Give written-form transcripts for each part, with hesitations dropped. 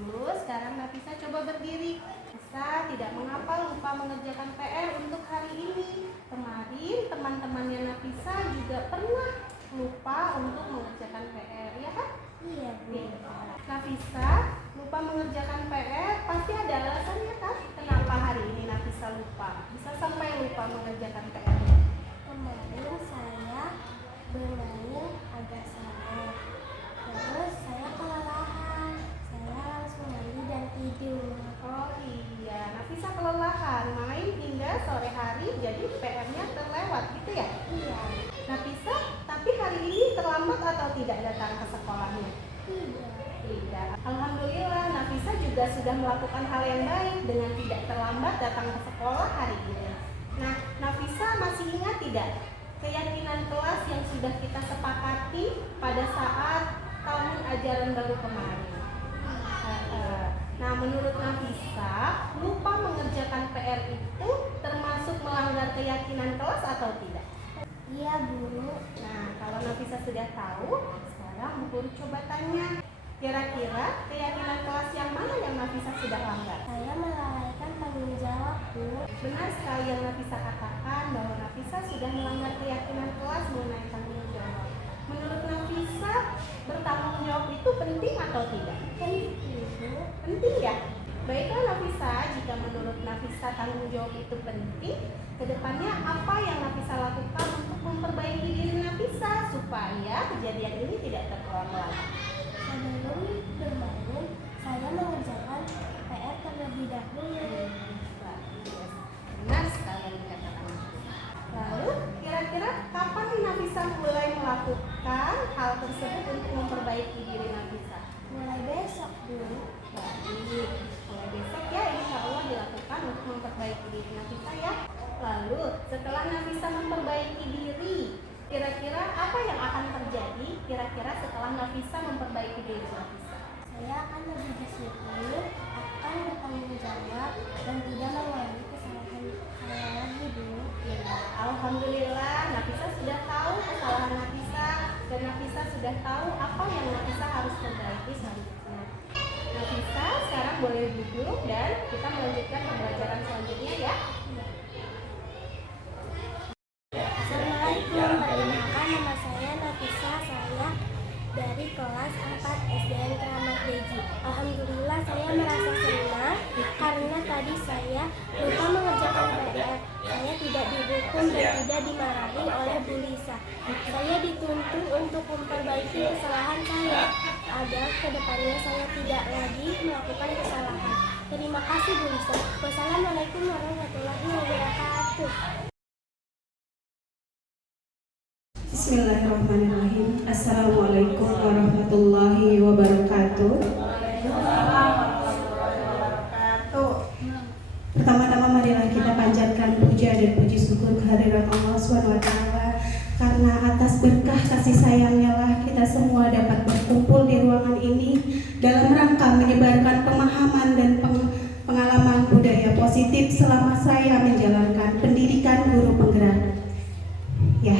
dulu. Sekarang Nafisa coba berdiri. Nafisa tidak mengapa lupa mengerjakan PR untuk hari ini. Kemarin teman-temannya Nafisa juga pernah lupa untuk mengerjakan PR, ya kan? Iya, Bu. Nafisa lupa mengerjakan PR, pasti ada alasannya kan? Kenapa hari ini Nafisa lupa? Bisa sampai lupa mengerjakan PR? Kemarin saya bermain agak sore, terus saya kelelahan. Saya langsung mandi dan tidur. Oh iya, Nafisa kelelahan main hingga sore hari, jadi PR-nya terlewat gitu ya? Iya. Nafisa, tapi hari ini terlambat atau tidak datang ke sekolahnya? Tidak. Tidak. Alhamdulillah, Nafisa juga sudah melakukan hal yang baik dengan tidak terlambat datang ke sekolah hari ini. Nah, Nafisa masih ingat tidak keyakinan kelas yang sudah kita sepakati pada saat tahun ajaran baru kemarin? Nah, menurut Nafisa, lupa mengerjakan PR itu termasuk melanggar keyakinan kelas atau tidak? Iya, Bu. Nah, kalau Nafisa sudah tahu, sekarang Bu Guru coba tanya, kira-kira keyakinan kelas yang mana yang Nafisa sudah langgar? Saya melalaikan tanggung jawab, Bu. Benar sekali yang Nafisa katakan bahwa Nafisa sudah melanggar keyakinan kelas mengenai tanggung jawab. Menurut Nafisa, bertanggung jawab itu penting atau tidak? Penting, Bu. Penting ya? Baiklah Nafisa, jika menurut Nafisa tanggung jawab itu penting, kedepannya apa yang Nafisa lakukan untuk memperbaiki diri Nafisa supaya kejadian ini tidak terulang lagi? Sebelum bermain, saya mengerjakan PR terlebih dahulu. Benar sekali yang dikatakan Nafisa. Lalu, kira-kira kapan Nafisa mulai melakukan hal tersebut untuk memperbaiki diri Nafisa? Mulai besok, Bu. Baik, mulai besok ya insya Allah dilakukan untuk memperbaiki diri Nafisa ya. Lalu setelah Nafisa memperbaiki diri, kira-kira apa yang akan terjadi kira-kira setelah Nafisa memperbaiki diri Nafisa? Saya akan lebih disiplin, akan bertanggung jawab, dan tidak mengulangi kesalahan saya lagi, Bu. Ya, alhamdulillah Nafisa sudah tahu kesalahan Nafisa dan Nafisa sudah tahu apa yang Nafisa harus perbaiki selanjutnya. Nafisa sekarang boleh duduk dan kita melanjutkan pembelajaran selanjutnya ya. Assalamualaikum, perkenalkan nama saya Nafisa, saya dari kelas 4 SDN Keramat Beji. Alhamdulillah saya merasa senang karena tadi saya lupa mengerjakan PR. Saya tidak dihukum dan tidak dimarahi oleh Bu Lisa. Saya dituntun untuk memperbaiki kesalahan saya agar kedepannya saya tidak lagi melakukan kesalahan. Terima kasih Bu Lisa. Wassalamualaikum warahmatullahi wabarakatuh. Bismillahirrahmanirrahim. Assalamualaikum warahmatullahi wabarakatuh. Pertama-tama marilah kita panjatkan puja dan puji syukur kehadirat Allah SWT, karena atas berkah kasih sayangnya lah kita semua dapat berkumpul di ruangan ini dalam rangka menyebarkan pemahaman dan pengalaman budaya positif selama saya menjalankan pendidikan guru penggerak. Ya,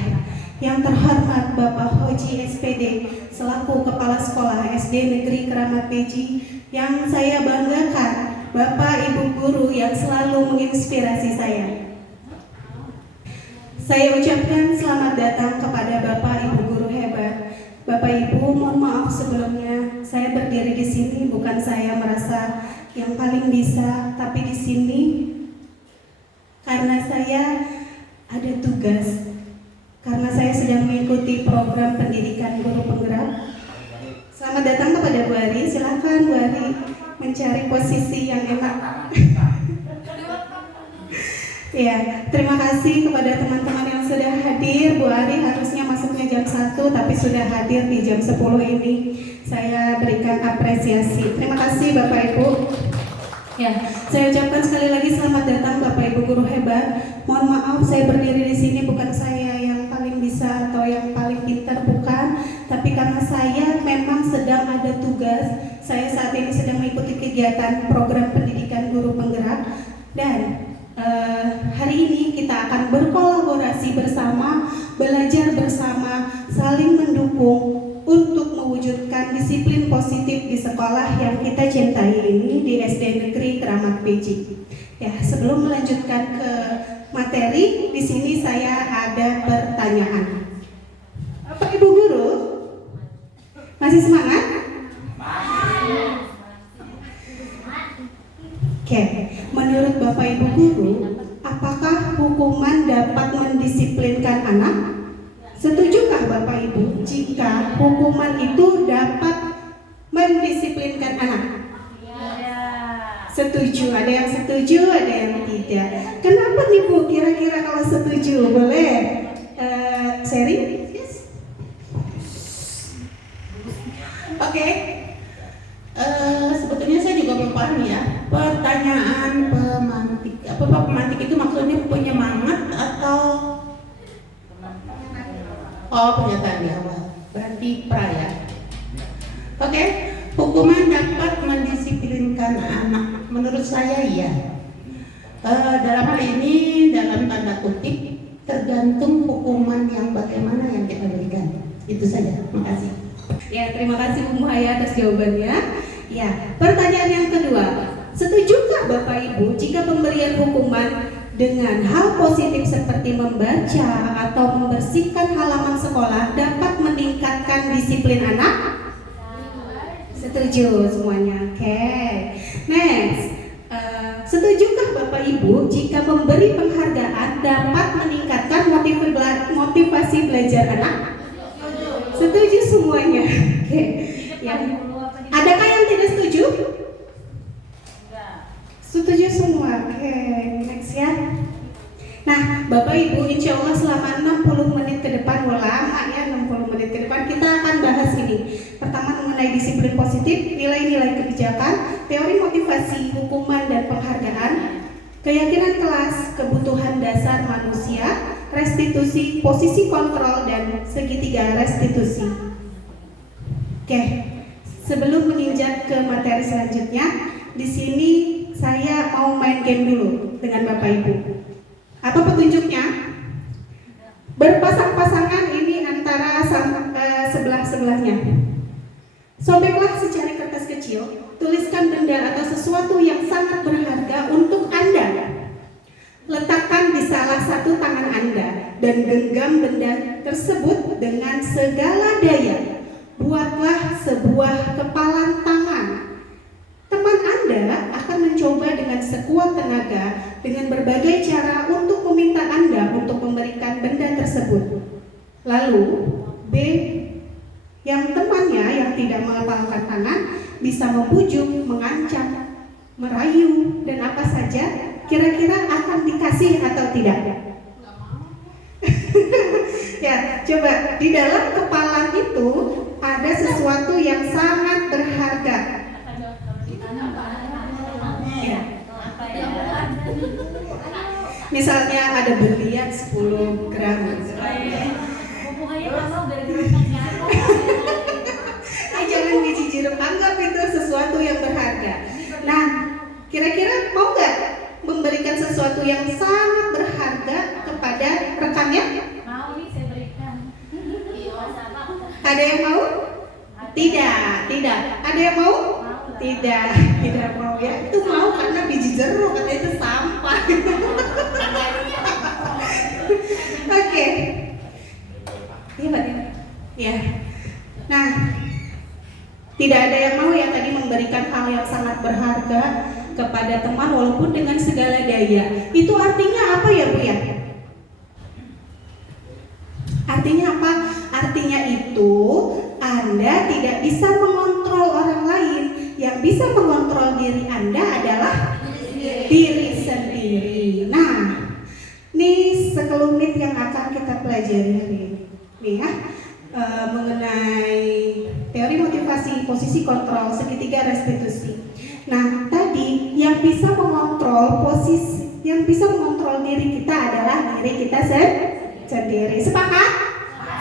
yang terhormat Bapak Hoji SPD selaku Kepala Sekolah SD Negeri Keramat Beji, yang saya banggakan Bapak Ibu Guru yang selalu menginspirasi saya. Saya ucapkan selamat datang kepada Bapak Ibu Guru hebat. Bapak Ibu, mohon maaf sebelumnya saya berdiri di sini bukan saya merasa yang paling bisa, tapi di sini karena saya ada tugas. Karena saya sedang mengikuti program pendidikan guru penggerak. Selamat datang kepada Bu Ari. Silakan Bu Ari mencari posisi yang enak. Ya, terima kasih kepada teman-teman yang sudah hadir. Bu Ari harusnya masuknya jam 1 tapi sudah hadir di jam 10 ini. Saya berikan apresiasi. Terima kasih Bapak Ibu. Ya, saya ucapkan sekali lagi selamat datang Bapak Ibu Guru hebat. Mohon maaf saya berdiri di sini bukan saya yang paling bisa atau yang paling pintar, bukan, tapi karena saya memang sedang ada tugas. Saya saat ini sedang mengikuti kegiatan program pendidikan guru penggerak, dan hari ini kita akan berkolaborasi bersama, belajar bersama, saling mendukung untuk mewujudkan disiplin positif di sekolah yang kita cintai ini di SD Negeri Keramat Beji. Ya, sebelum melanjutkan ke materi, di sini saya ada pertanyaan. Bapak Ibu Guru, masih semangat? Oke, menurut Bapak Ibu Guru, apakah hukuman dapat mendisiplinkan anak? Setujukah Bapak Ibu jika hukuman itu dapat mendisiplinkan anak? Setuju, ada yang setuju, ada yang tidak. Kenapa nih Bu, kira-kira kalau setuju? Boleh sharing? Yes. Oke. Sebetulnya saya juga belum paham ya. Pertanyaan pemantik. Apa pemantik itu maksudnya penyemangat atau pernyataan di awal. Berarti peraya. Oke. Hukuman dapat mendisiplinkan anak. Menurut saya iya. Dalam hal ini dalam tanda kutip tergantung hukuman yang bagaimana yang kita berikan. Itu saja. Terima kasih. Ya, terima kasih Bu Muhaya atas jawabannya. Ya, pertanyaan yang kedua. Setujukah Bapak Ibu jika pemberian hukuman dengan hal positif seperti membaca atau membersihkan halaman sekolah dapat meningkatkan disiplin anak? Setuju semuanya. Oke. Next. Setujukah Bapak Ibu jika memberi penghargaan dapat meningkatkan motivasi belajar anak? Setuju semuanya. Oke. Ya. Adakah yang tidak setuju? Setuju semua. Oke, next ya. Nah, Bapak Ibu, insya Allah selama 60 menit ke depan, lama ya 60 menit ke depan, kita akan bahas ini. Pertama mengenai disiplin positif, nilai-nilai kebijakan, teori motivasi, hukuman dan penghargaan, keyakinan kelas, kebutuhan dasar manusia, restitusi, posisi kontrol, dan segitiga restitusi. Oke, sebelum menginjak ke materi selanjutnya, di sini saya mau main game dulu dengan Bapak Ibu. Apa petunjuknya? Berpasang-pasangan ini antara sebelah-sebelahnya. Sobeklah secari kertas kecil, tuliskan benda atau sesuatu yang sangat berharga untuk Anda. Letakkan di salah satu tangan Anda dan genggam benda tersebut dengan segala daya. Buatlah sebuah kepalan tangan. Teman Anda akan mencoba dengan sekuat tenaga dengan berbagai cara untuk meminta Anda untuk memberikan benda tersebut. Lalu B, yang temannya yang tidak mengepalkan tangan bisa membujuk, mengancam, merayu, dan apa saja kira-kira akan dikasih atau tidak? Ya, coba di dalam kepalan itu ada sesuatu yang sangat berharga. Ya. Misalnya ada berlian 10 gram. Jangan biji jeruk, anggap itu sesuatu yang berharga. Nah, kira-kira mau nggak memberikan sesuatu yang sangat berharga kepada rekannya? Mau nih saya berikan. Ada yang mau? Tidak. Ada yang mau? Tidak mau ya. Itu mau karena biji jeruk, karena itu sampah. Oke. Iya Pak. Ya. Nah, tidak ada yang mau ya tadi memberikan hal yang sangat berharga kepada teman walaupun dengan segala daya. Itu artinya apa ya Bu ya? Artinya apa? Artinya itu Anda tidak bisa mengontrol orang lain. Yang bisa mengontrol diri Anda adalah diri sendiri. Nah, ini sekelumit yang akan kita pelajari hari ini. Nih ya, mengenai teori motivasi, posisi kontrol, segitiga restitusi. Nah, tadi yang bisa mengontrol diri kita adalah diri kita sendiri. Sepakat?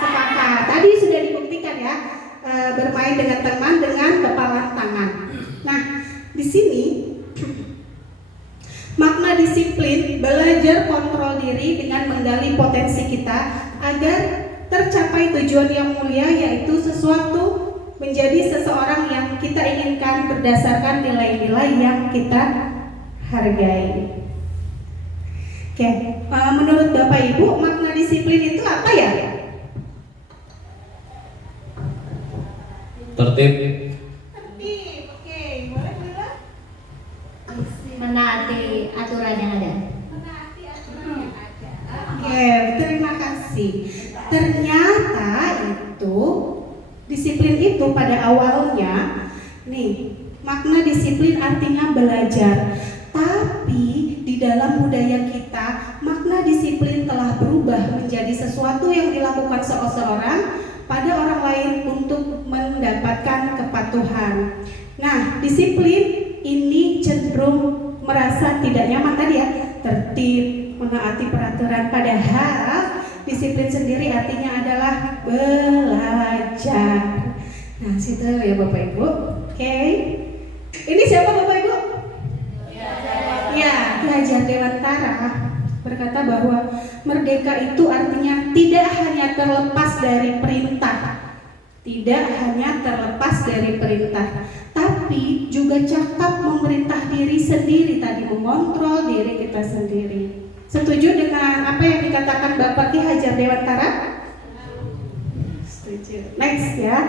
Sepakat. Tadi sudah dibuktikan ya, bermain dengan teman dengan kepalan tangan. Nah, di sini makna disiplin belajar kontrol diri dengan menggali potensi kita agar tercapai tujuan yang mulia, yaitu sesuatu menjadi seseorang yang kita inginkan berdasarkan nilai-nilai yang kita hargai. Oke, menurut Bapak Ibu makna disiplin itu apa ya? Tertib. Tertib, oke, boleh bilang? Menaati aturan yang ada. Menaati aturan yang ada. Oke, terima kasih. Ternyata itu disiplin itu pada awalnya, nih, makna disiplin artinya belajar. Tapi di dalam budaya kita, makna disiplin telah berubah menjadi sesuatu yang dilakukan seseorang pada orang lain untuk mendapatkan kepatuhan. Nah, disiplin ini cenderung merasa tidak nyaman tadi ya, tertib, menaati peraturan, padahal disiplin sendiri artinya adalah belajar. Nah, situ ya Bapak Ibu. Oke. Ini siapa Bapak Ibu? Ya, Ki Hajar Dewantara berkata bahwa merdeka itu artinya tidak hanya terlepas dari perintah. Tidak hanya terlepas dari perintah, tapi juga cakap memerintah diri sendiri, tadi mengontrol diri kita sendiri. Setuju dengan apa yang dikatakan Bapak Ki Hajar Dewantara? Setuju. Next ya.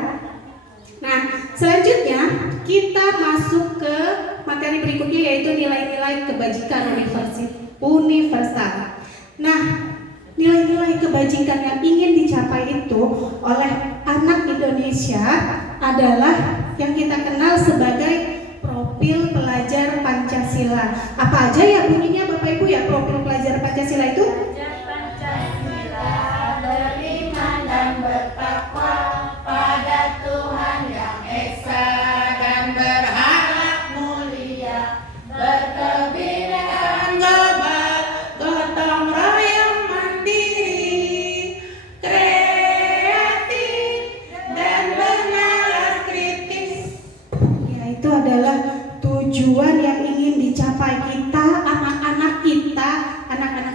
Nah, selanjutnya kita masuk ke materi berikutnya, yaitu nilai-nilai kebajikan universal. Nah, nilai-nilai kebajikan yang ingin dicapai itu oleh anak Indonesia adalah yang kita kenal sebagai profil pelajar Pancasila. Apa aja ya bunyinya Bapak Ibu ya profil pelajar Pancasila itu? Pancasila beriman dan bertakwa pada Tuhan yang esa dan berharap mulia, berkebinekaan global, gotong royong mandiri, kreatif dan bernalar kritis. Ya, itu adalah tujuan yang ingin dicapai kita, anak-anak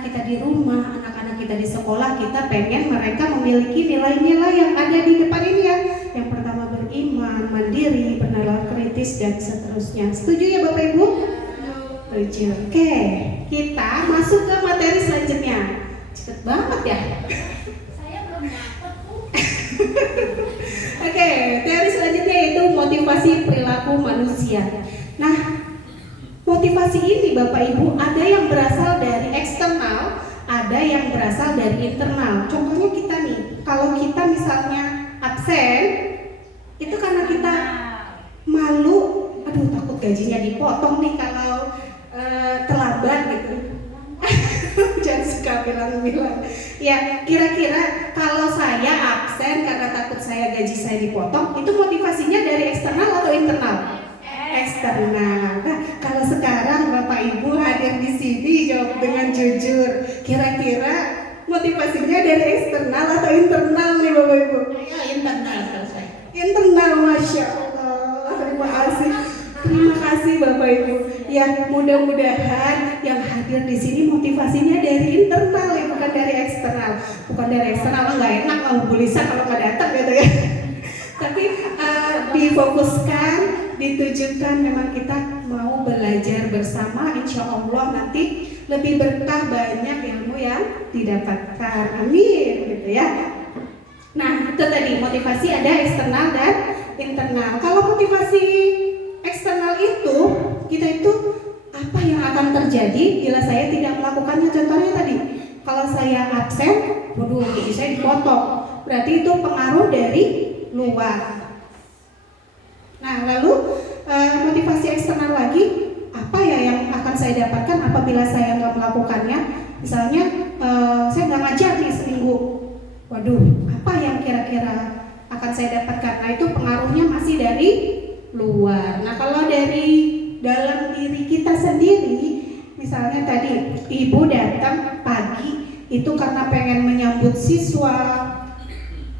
kita di rumah, anak-anak kita di sekolah. Kita pengen mereka memiliki nilai-nilai yang ada di depan ini ya. Yang pertama beriman, mandiri, bernalar kritis dan seterusnya. Setuju ya Bapak Ibu? Setuju. Oke, kita masuk ke materi selanjutnya. Cepet banget ya. Saya belum dapat, Bu. Oke, teori selanjutnya yaitu motivasi perilaku manusia. Nah, motivasi ini Bapak Ibu ada yang berasal dari eksternal, ada yang berasal dari internal. Contohnya kita nih, kalau kita misalnya absen, itu karena kita malu, aduh takut gajinya dipotong nih kalau terlambat gitu. Jangan suka bilang-bilang. Ya, kira-kira kalau saya absen karena takut gaji saya dipotong, itu motivasinya dari eksternal atau internal? Eksternal. Nah, kalau sekarang Bapak Ibu hadir di sini jawab dengan jujur. Kira-kira motivasinya dari eksternal atau internal nih Bapak Ibu? Ya, internal selesai. Internal, Masya Allah. Terima kasih. Terima kasih Bapak Ibu. Ya, mudah-mudahan yang hadir di sini motivasinya dari internal ya, bukan dari eksternal. Bukan dari eksternal, nggak enak mau bulisan kalau nggak datang gitu ya. Tapi difokuskan, ditujukan memang kita mau belajar bersama, insya Allah nanti lebih berkah, banyak ilmu yang didapatkan. Amin, gitu ya. Nah, itu tadi motivasi ada eksternal dan internal. Kalau motivasi eksternal itu, kita itu apa yang akan terjadi bila saya tidak melakukannya? Contohnya tadi, kalau saya absen, waduh, gaji saya dipotong. Berarti itu pengaruh dari luar. Nah, lalu motivasi eksternal lagi, apa ya yang akan saya dapatkan apabila saya nggak melakukannya? Misalnya, saya nggak ngajar nih seminggu. Waduh, apa yang kira-kira akan saya dapatkan? Nah, itu pengaruhnya masih dari luar. Nah, kalau dari dalam diri kita sendiri, misalnya tadi ibu datang pagi itu karena pengen menyambut siswa,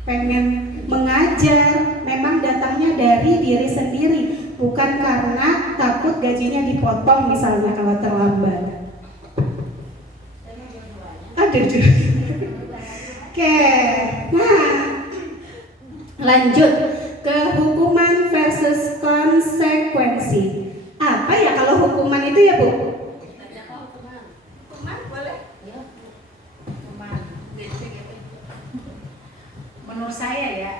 pengen mengajar, memang datangnya dari diri sendiri, bukan karena takut gajinya dipotong misalnya kalau terlambat. Aduh. Oke, nah lanjut ke hukum versus konsekuensi. Apa ya kalau hukuman itu ya Bu? Hukuman boleh? Menurut saya ya,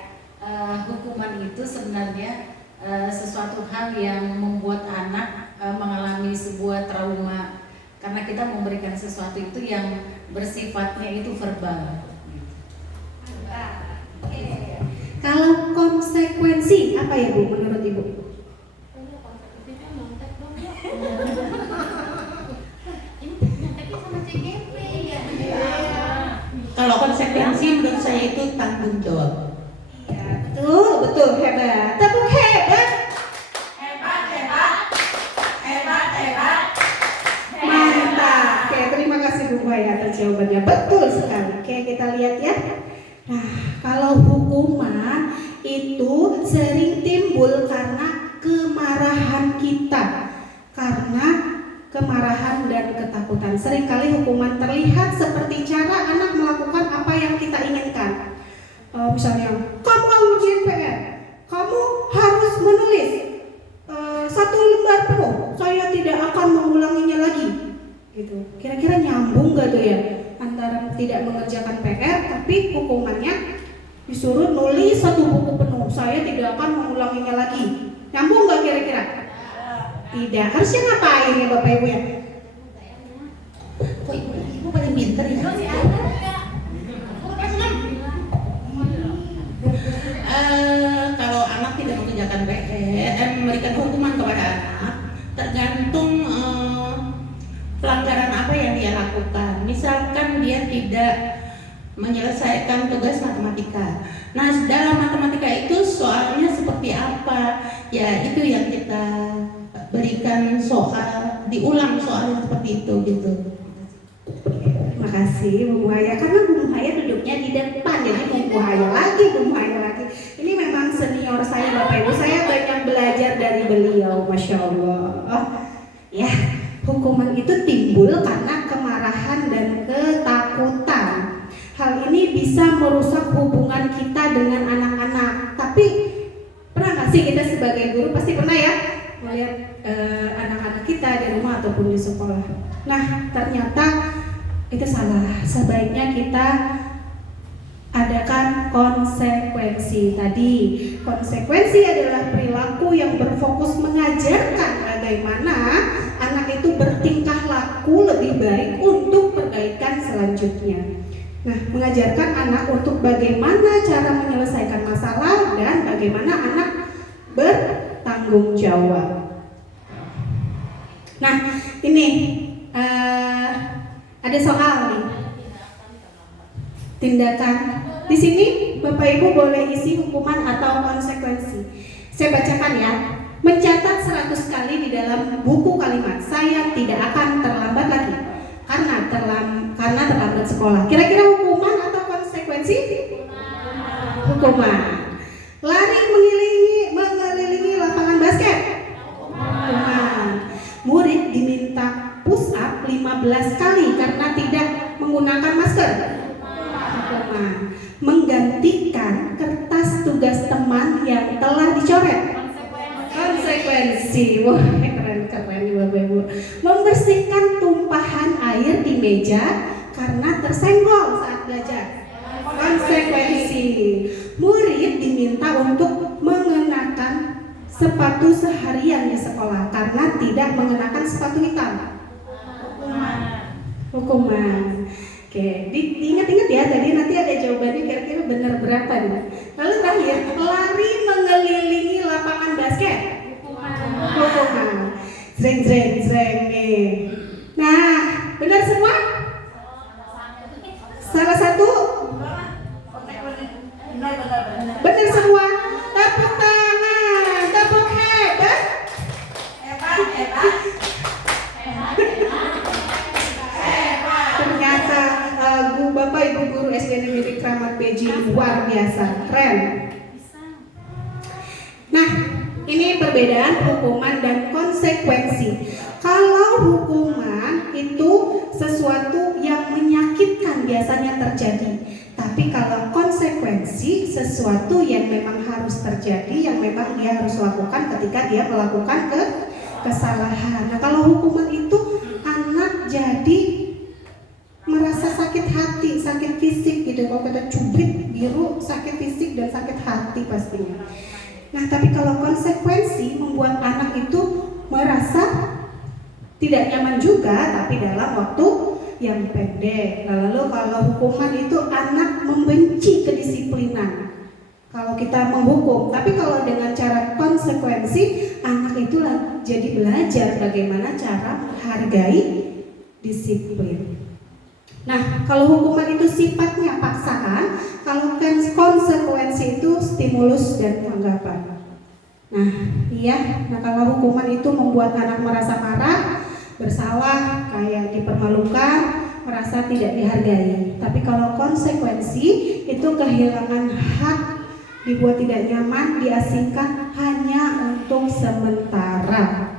hukuman itu sebenarnya sesuatu hal yang membuat anak mengalami sebuah trauma karena kita memberikan sesuatu itu yang bersifatnya itu verbal. Kalau konsekuensi apa ya Bu menurut Ibu? Kalau konsekuensi menurut saya itu tanggung jawab. Iya, betul, hebat. Tepuk hebat. Mantap. Oke, terima kasih Bu Maya atas jawabannya. Betul sekali. Oke, kita lihat ya. Nah, kalau hukuman itu sering timbul karena kemarahan kita. Karena kemarahan dan ketakutan. Seringkali hukuman terlihat seperti cara anak melakukan apa yang kita inginkan. Misalnya, kamu ngerjain PR, kamu harus menulis 1 lembar penuh. Saya tidak akan mengulanginya lagi. Gitu. Kira-kira nyambung gak tuh ya antara tidak mengerjakan PR tapi hukumannya disuruh nulis 1 buku penuh. Saya tidak akan mengulanginya lagi. Nyambung gak kira-kira? Tidak. Harusnya ngapain ya Bapak Ibu ya? Kok ibu paling pinter ya? Kalau anak tidak mengerjakan PR, memberikan hukuman kepada anak tergantung pelanggaran apa yang dia lakukan. Misalkan dia tidak menyelesaikan tugas matematika. Nah, dalam matematika itu soalnya seperti apa? Ya, itu yang kita berikan soal, diulang soalnya seperti itu gitu. Terima kasih Bu Muhaya, karena Bu Muhaya duduknya di depan, jadi Bu Muhaya lagi, Bu Muhaya lagi. Ini memang senior saya Bapak Ibu, saya banyak belajar dari beliau, Masya Allah. Oh, ya, hukuman itu timbul karena kemarahan dan ketakutan. Hal ini bisa merusak hubungan kita dengan anak-anak. Tapi pernah nggak sih kita sebagai guru pasti pernah ya melihat anak-anak kita di rumah ataupun di sekolah. Nah, ternyata itu salah. Sebaiknya kita adakan konsekuensi tadi. Konsekuensi adalah perilaku yang berfokus mengajarkan bagaimana anak itu bertingkah laku lebih baik untuk perbaikan selanjutnya. Nah, mengajarkan anak untuk bagaimana cara menyelesaikan masalah dan bagaimana anak bertanggung jawab. Nah, ini ada soal nih. Tindakan. Di sini Bapak Ibu boleh isi hukuman atau konsekuensi. Saya bacakan ya. Mencatat 100 kali di dalam buku kalimat saya tidak akan terlambat lagi karena terlambat sekolah. Kira-kira hukuman atau konsekuensi? Hukuman. Lari mengelilingi lapangan basket. Hukuman. Murid diminta push up 15 kali karena tidak menggunakan masker. Hukuman. Menggantikan kertas tugas teman yang telah dicoret. Konsekuensi. Wah, keren nih Bapak Ibu. Membersihkan tumpahan air di meja karena tersenggol saat belajar. Konsekuensi. Murid diminta untuk mengenakan sepatu seharian di sekolah karena tidak mengenakan sepatu hitam. Hukuman. Oke, diingat-ingat ya, tadi nanti ada jawabannya kira-kira benar berapa nih. Lalu terakhir, lari mengelilingi lapangan basket. Hukuman. Zreng nih. Nah, benar semua? Salah satu? Benar semua? Tepuk tangan, tepuk hebat. Ternyata Bapak Ibu guru SD Negeri Kramat Beji luar biasa, keren. Nah, ini perbedaan hukuman dan konsekuensi. Kalau hukuman itu sesuatu yang menyakitkan biasanya terjadi. Tapi kalau konsekuensi sesuatu yang memang harus terjadi, yang memang memang dia harus lakukan ketika dia melakukan kesalahan. Nah, kalau hukuman itu anak jadi merasa sakit hati, sakit fisik gitu. Kalau kita cubit biru, sakit fisik dan sakit hati pastinya. Nah, tapi kalau konsekuensi membuat anak itu merasa tidak nyaman juga, tapi dalam waktu yang pendek. Lalu kalau hukuman itu anak membenci kedisiplinan. Kalau kita menghukum, tapi kalau dengan cara konsekuensi, anak itu jadi belajar bagaimana cara menghargai disiplin. Nah, kalau hukuman itu sifatnya paksaan, kalau konsekuensi itu stimulus dan tanggapan. Nah, iya. Nah, kalau hukuman itu membuat anak merasa marah, bersalah, kayak dipermalukan, merasa tidak dihargai. Tapi kalau konsekuensi itu kehilangan hak, dibuat tidak nyaman, diasingkan hanya untuk sementara.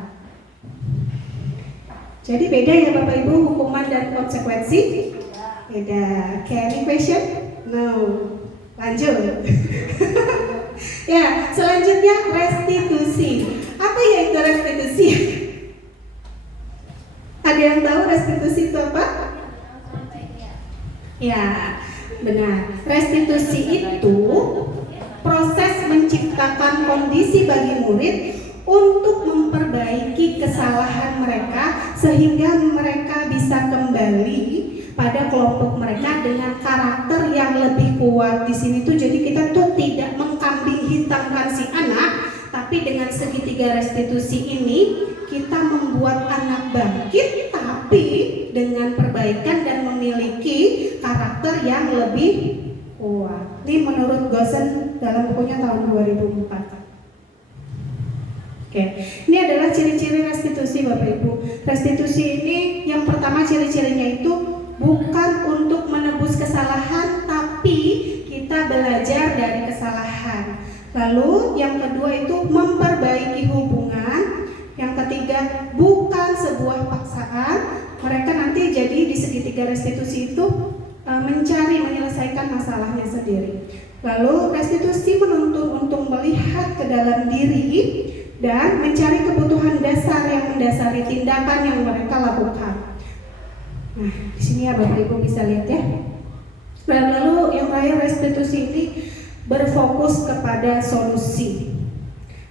Jadi beda ya Bapak Ibu, hukuman dan konsekuensi beda. Any question? No. Lanjut. Ya, selanjutnya restitusi. Apa ya itu restitusi? Ada yang tahu restitusi itu apa? Ya, benar. Restitusi itu proses menciptakan kondisi bagi murid untuk memperbaiki kesalahan mereka sehingga mereka bisa kembali pada kelompok mereka dengan karakter yang lebih kuat. Di sini tuh jadi kita tuh tidak mengkambing hitamkan si anak, tapi dengan segitiga restitusi ini kita membuat anak bangkit, tapi dengan perbaikan dan memiliki karakter yang lebih kuat. Ini menurut Gosen dalam bukunya tahun 2004. Oke, ini adalah ciri-ciri restitusi Bapak Ibu. Restitusi ini yang pertama ciri-cirinya itu bukan untuk menebus kesalahan, tapi kita belajar dari kesalahan. Lalu yang kedua itu memperbaiki hubungan. Yang ketiga bukan sebuah paksaan. Mereka nanti jadi di segitiga restitusi itu mencari menyelesaikan masalahnya sendiri. Lalu restitusi menuntun untuk melihat ke dalam diri dan mencari kebutuhan dasar yang mendasari tindakan yang mereka lakukan. Nah, di sini ya Bapak Ibu bisa lihat ya. Dan lalu yang terakhir restitusi ini berfokus kepada solusi.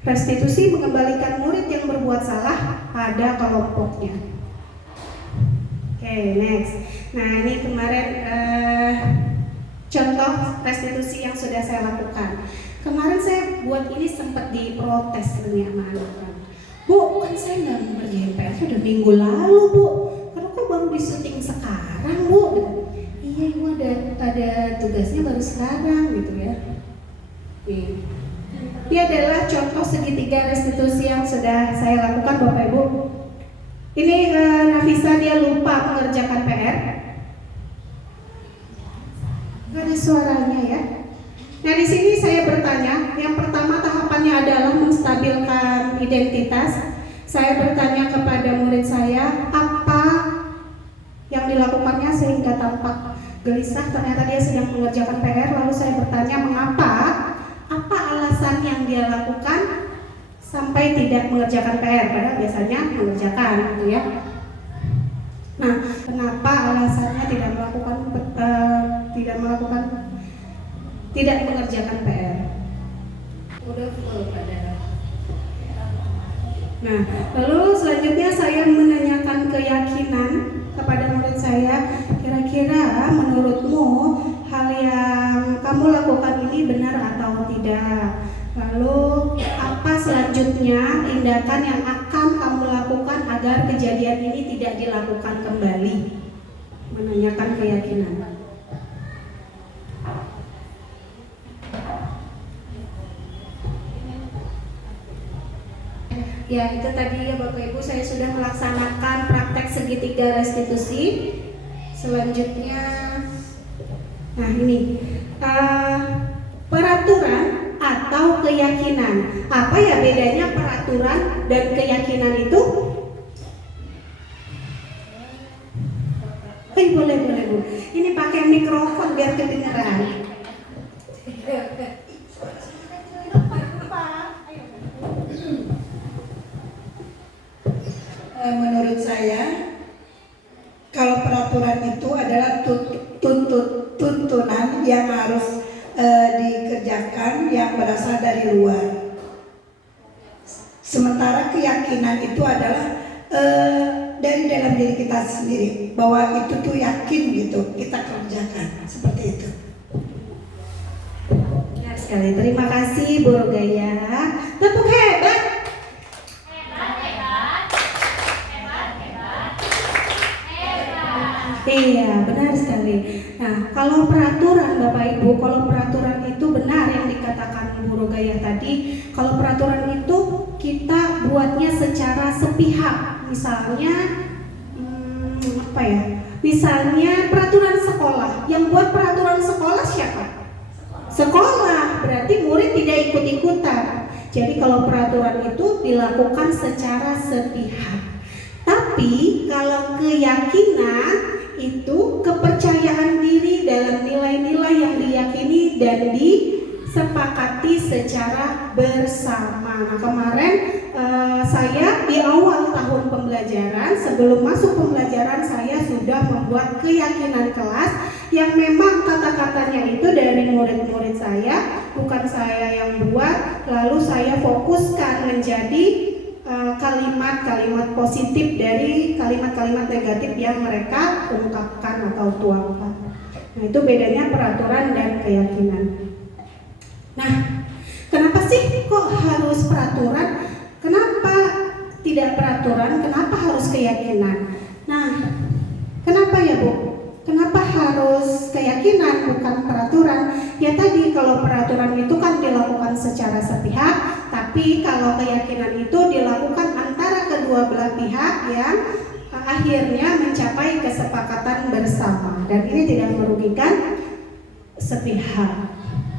Restitusi mengembalikan murid yang berbuat salah pada kelompoknya. Oke, next. Nah, ini kemarin contoh restitusi yang sudah saya lakukan. Kemarin saya buat ini sempat diprotes sama anak-anak. Bu, kan saya nggak ngerjain PR udah minggu lalu, Bu. Karena kok baru disuting sekarang, Bu? Iya, Ibu ada tugasnya baru sekarang gitu ya. Ini adalah contoh segitiga restitusi yang sudah saya lakukan Bapak Ibu. Ini Nafisa dia lupa mengerjakan PR. Gak ada suaranya ya. Nah di sini saya bertanya, yang pertama tahapannya adalah menstabilkan identitas. Saya bertanya kepada murid saya, apa yang dilakukannya sehingga tampak gelisah. Ternyata dia sedang mengerjakan PR. Lalu saya bertanya mengapa, apa alasan yang dia lakukan sampai tidak mengerjakan PR, padahal biasanya mengerjakan gitu ya. Nah, kenapa alasannya tidak mengerjakan PR? Udah full padahal. Nah, lalu selanjutnya saya menanyakan keyakinan kepada murid saya, kira-kira menurutmu hal yang kamu lakukan ini benar atau tidak? Lalu apa selanjutnya tindakan yang akan kamu lakukan agar kejadian ini tidak dilakukan kembali? Menanyakan keyakinan. Ya, itu tadi ya Bapak Ibu, saya sudah melaksanakan praktek segitiga restitusi. Selanjutnya, nah ini peraturan atau keyakinan. Apa ya bedanya peraturan dan keyakinan itu? Boleh Bu. Ini pakai mikrofon biar kedengeran. Menurut saya, kalau peraturan itu adalah tuntunan yang harus dikerjakan yang berasal dari luar. Sementara keyakinan itu adalah dari dalam diri kita sendiri, bahwa itu tuh yakin gitu, kita kerjakan seperti itu. Benar sekali, terima kasih Bu Rogaya. Tepuk hebat. Iya, benar sekali. Nah, kalau peraturan Bapak Ibu, kalau peraturan itu benar yang dikatakan Bu Rogaya tadi, kalau peraturan itu kita buatnya secara sepihak. Misalnya apa ya? Misalnya peraturan sekolah. Yang buat peraturan sekolah siapa? Sekolah. Berarti murid tidak ikut-ikutan. Jadi kalau peraturan itu dilakukan secara sepihak. Tapi kalau keyakinan itu kepercayaan diri dalam nilai-nilai yang diyakini dan disepakati secara bersama. Nah, kemarin saya di awal tahun pembelajaran, sebelum masuk pembelajaran, saya sudah membuat keyakinan kelas yang memang kata-katanya itu dari murid-murid saya, bukan saya yang buat. Lalu saya fokuskan menjadi kalimat-kalimat positif dari kalimat-kalimat negatif yang mereka ungkapkan atau tuangkan. Nah, itu bedanya peraturan dan keyakinan. Nah, kenapa sih kok harus peraturan? Kenapa tidak peraturan? Kenapa harus keyakinan? Nah, kenapa ya Bu? Kenapa harus keyakinan bukan peraturan? Ya tadi, kalau peraturan itu kan dilakukan secara sepihak, tapi kalau keyakinan itu dilakukan antara kedua belah pihak yang akhirnya mencapai kesepakatan bersama, dan ini tidak merugikan sepihak.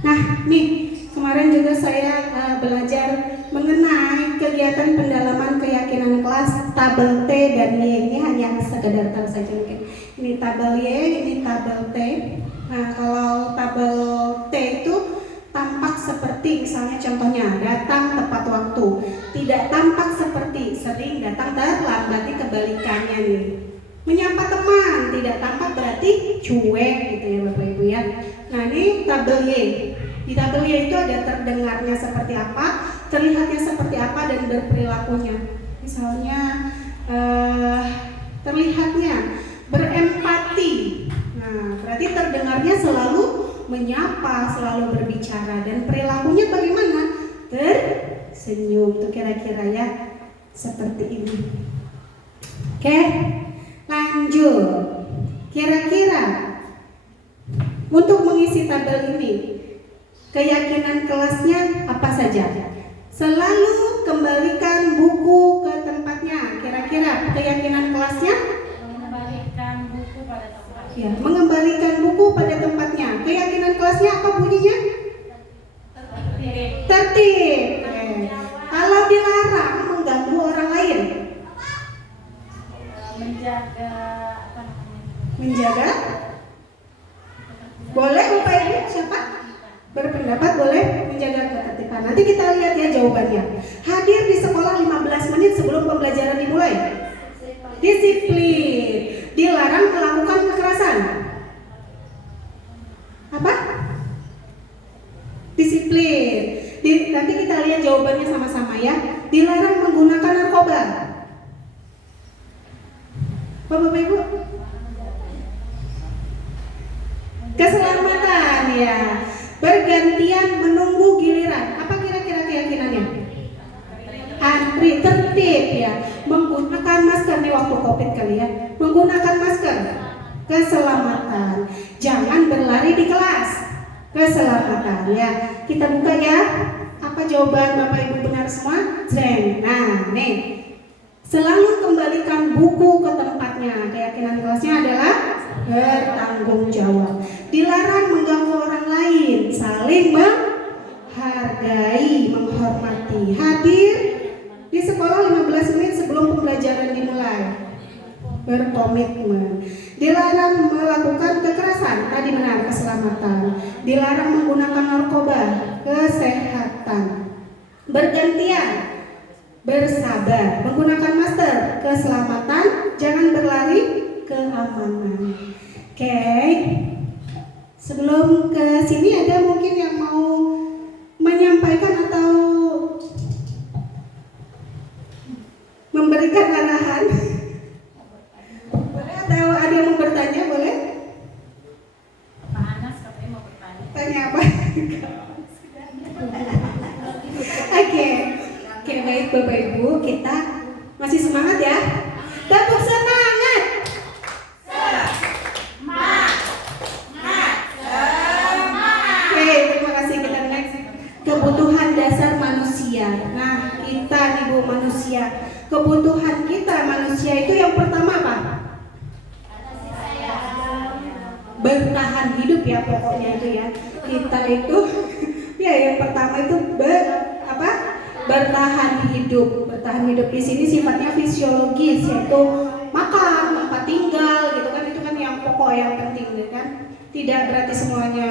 Nah, nih kemarin juga saya belajar mengenai kegiatan pendalaman keyakinan kelas tabel T dan Y. Ini hanya sekedar tahu saja mungkin. Ini tabel Y, ini tabel T. Nah, kalau tabel T itu tampak seperti, misalnya contohnya datang tepat waktu, tidak tampak seperti sering datang terlambat. Berarti kebalikannya nih. Menyapa teman tidak tampak berarti cuek gitu ya Bapak Ibu ya. Nah, ini tabel Y. Di tabel Y itu ada terdengarnya seperti apa, terlihatnya seperti apa, dan berperilakunya. Misalnya terlihatnya berempati. Nah, berarti terdengarnya selalu menyapa, selalu berbicara, dan perilakunya bagaimana? Tersenyum. Tuh kira-kira ya seperti ini. Oke, lanjut. Kira-kira untuk mengisi tabel ini, keyakinan kelasnya apa saja? Selalu kembalikan buku ke tempatnya. Kira-kira keyakinan kelasnya? Mengembalikan buku pada tempatnya. Ya, mengembalikan buku pada tempatnya. Keyakinan kelasnya apa bunyinya? Tertib. Kalau dilarang mengganggu orang lain, Menjaga apa namanya? menjaga. Boleh Bapak Ibu, siapa? Berpendapat boleh menjaga ketertiban. Nanti kita lihat ya jawabannya. Hadir di sekolah 15 menit sebelum pembelajaran dimulai. Disiplin. Dilarang melakukan kekerasan. Apa? Disiplin. Nanti kita lihat jawabannya sama-sama ya. Dilarang menggunakan narkoba. Bapak Ibu? Keselamatan ya. Bergantian menunggu giliran. Apa kira-kira keyakinannya? Antri, tertib ya. Menggunakan masker nih waktu Covid kali ya. Menggunakan masker. Keselamatan. Jangan berlari di kelas. Keselamatan ya. Kita buka ya. Apa jawaban Bapak Ibu benar semua? Jreng. Nah, nih. Selalu kembalikan buku ke tempatnya. Keyakinan kelasnya adalah bertanggung jawab. Dilarang mengganggu orang lain. Saling menghargai, menghormati. Hadir di sekolah 15 menit sebelum pembelajaran dimulai. Berkomitmen. Dilarang melakukan kekerasan. Tadi benar, keselamatan. Dilarang menggunakan narkoba. Kesehatan. Bergantian. Bersabar. Menggunakan masker. keselamatan, jangan berlari keamanan. Oke. Sebelum ke sini ada mungkin yang mau menyampaikan atau memberikan arahan? Boleh, atau ada yang mau bertanya, boleh? Pak Anas katanya mau bertanya. Tanya apa? Oke, baik Bapak Ibu, kita masih semangat ya? Tepuk semangat! Oke, terima kasih. Kita next. Kebutuhan dasar manusia. Nah, kita nih Bu manusia. Kebutuhan kita manusia itu yang pertama apa? Bertahan hidup ya pokoknya itu ya. Kita itu ya yang pertama itu bertahan hidup. Bertahan hidup di sini sifatnya fisiologis, yaitu makan, tempat tinggal gitu kan, itu kan yang pokok yang penting gitu kan. Tidak berarti semuanya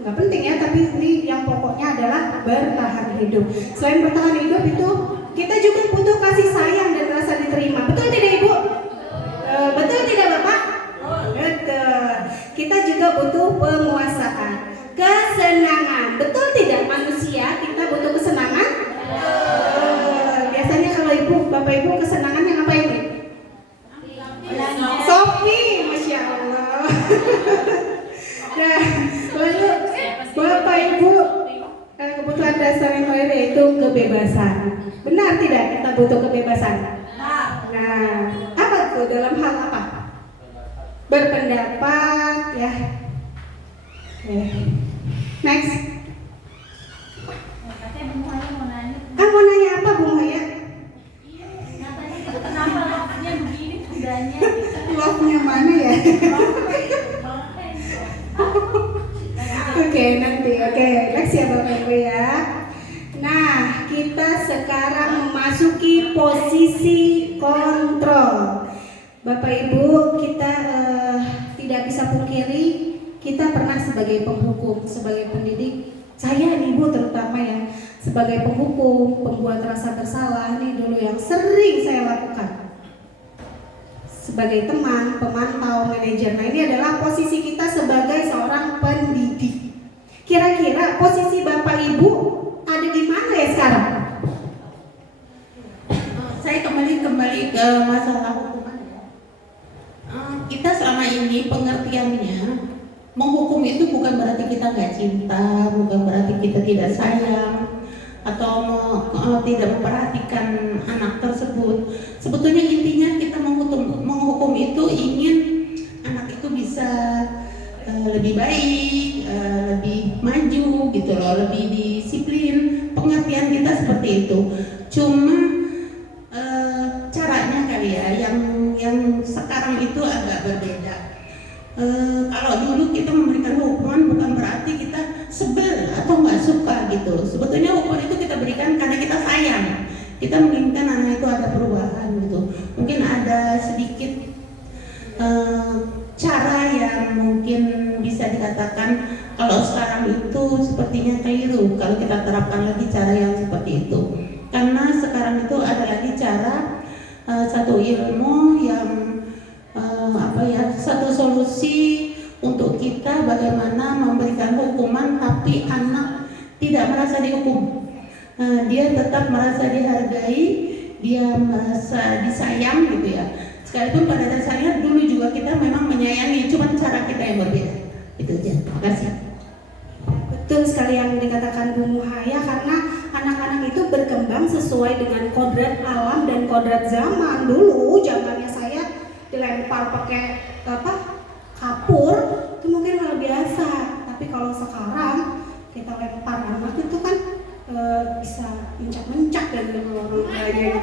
nggak penting ya, tapi ini yang pokoknya adalah bertahan hidup. Selain bertahan hidup itu kita juga butuh kasih sayang dan rasa diterima. Betul tidak Ibu? Betul tidak Bapak? Betul. Kita juga butuh penguasaan, kesenangan. Betul tidak manusia kita butuh kesenangan? Biasanya kalau Bapak Ibu kesenangannya apa ini? Shopping, Masya Allah. Nah, lalu Bapak Ibu kebutuhan dasar yang terakhir yaitu kebebasan. Benar tidak kita butuh kebebasan? Nah, apa tuh dalam hal apa? Berpendapat ya. Next. Katanya Bu Muhaya mau nanya. Mau nanya apa Bu Maya? Kenapa love-nya begini tandanya? Love-nya mana ya? Oke, nanti. Oke, next ya Bapak Ibu ya. Nah, kita sekarang memasuki posisi kontrol. Bapak Ibu, kita tidak bisa pungkiri kita pernah sebagai penghukum, sebagai pendidik. Saya nih Bu terutama ya, sebagai penghukum, pembuat rasa bersalah nih dulu yang sering saya lakukan. Sebagai teman, pemantau, manajer. Nah, ini adalah posisi kita sebagai seorang pendidik. Kira-kira posisi Bapak Ibu ada di mana ya sekarang? Saya kembali ke masalah hukuman ya. Kita selama ini pengertiannya menghukum itu bukan berarti kita nggak cinta, bukan berarti kita tidak sayang atau tidak memperhatikan anak tersebut. Sebetulnya intinya kita menghukum itu ingin anak itu bisa lebih baik, lebih maju gitu loh, lebih disiplin. Pengertian kita seperti itu. Cuma caranya kali ya yang sekarang itu agak berbeda. Kalau dulu kita memberikan hukuman bukan berarti kita sebel atau nggak suka gitu. Sebetulnya hukuman itu kita berikan karena kita sayang. Kita menginginkan anak itu ada perubahan gitu. Mungkin ada sedikit cara yang mungkin bisa dikatakan kalau sekarang itu sepertinya keliru kalau kita terapkan lagi cara yang seperti itu. Karena sekarang itu ada lagi cara satu ilmu yang satu solusi untuk kita bagaimana memberikan hukuman tapi anak tidak merasa dihukum. Dia tetap merasa dihargai, dia merasa disayang gitu ya. Sekalipun pada dasarnya dulu juga kita memang menyayangi, cuma cara kita yang berbeda. Itu aja. Terima kasih. Betul sekali yang dikatakan Bu Muhaya, karena anak-anak itu berkembang sesuai dengan kodrat alam dan kodrat zaman. Dulu zamannya saya dilempar pakai kapur itu mungkin hal biasa, tapi kalau sekarang kita lempar anak itu kan bisa mencak-mencak dan orang tuanya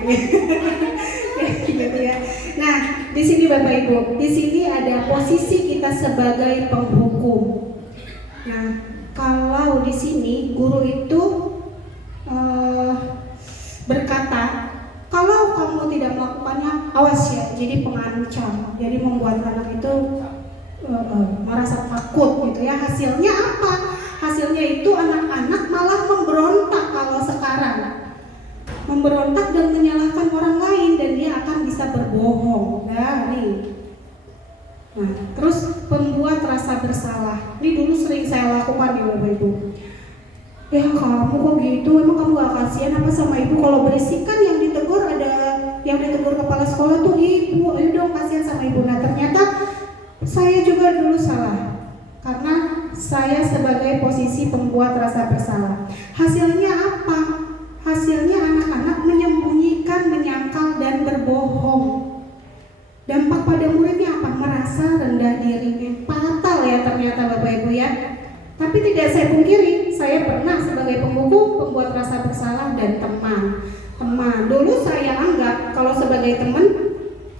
gitu ya. Nah, di sini Bapak Ibu, di sini ada posisi kita sebagai penghukum. Nah, kalau di sini guru itu berkata, kalau kamu tidak melakukannya, awas ya, jadi pengancam, jadi membuat anak itu merasa takut gitu ya. Hasilnya apa? Hasilnya itu anak-anak malah memberontak kalau sekarang, memberontak dan menyalahkan orang lain, dan dia akan bisa berbuat berbohong. Nah, nih. Nah, terus pembuat rasa bersalah. Ini dulu sering saya lakukan nih Bapak Ibu. Ya kamu kok gitu, emang kamu gak kasihan apa sama ibu? Kalau berisik kan yang ditegur kepala sekolah tuh ibu, ayo dong kasihan sama ibu. Nah ternyata saya juga dulu salah, karena saya sebagai posisi pembuat rasa bersalah. Hasilnya apa? Hasilnya anak-anak menyembunyikan, menyangkal, dan berbohong. Dampak pada muridnya apa? Merasa rendah diri. Fatal ya ternyata Bapak Ibu ya. Tapi tidak saya pungkiri, saya pernah sebagai pembuku, pembuat rasa bersalah, dan teman. Dulu saya anggap kalau sebagai teman,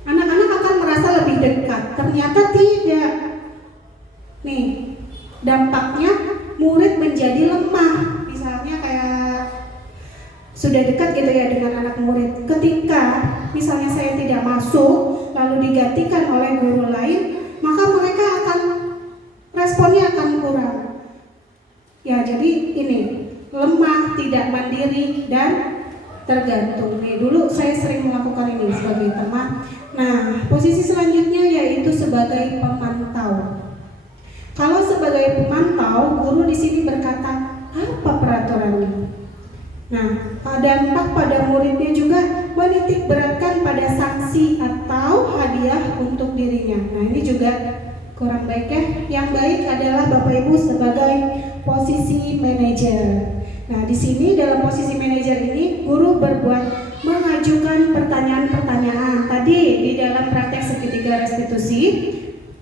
anak-anak akan merasa lebih dekat. Ternyata tidak. Nih, dampaknya murid menjadi lemah. Misalnya kayak sudah dekat gitu ya dengan anak murid. Ketika misalnya saya tidak masuk, lalu digantikan oleh guru lain, maka mereka akan responnya akan kurang. Ya, jadi ini lemah, tidak mandiri, dan tergantung. Nih, dulu saya sering melakukan ini sebagai teman. Nah, posisi selanjutnya yaitu sebagai pemantau. Kalau sebagai pemantau, guru di sini berkata, apa peraturannya? Nah, dampak pada muridnya juga menitik beratkan pada sanksi atau hadiah untuk dirinya. Nah, ini juga kurang baik ya. Yang baik adalah Bapak Ibu sebagai posisi manajer. Nah, di sini dalam posisi manajer ini guru mengajukan pertanyaan-pertanyaan. Tadi di dalam praktek segitiga restitusi.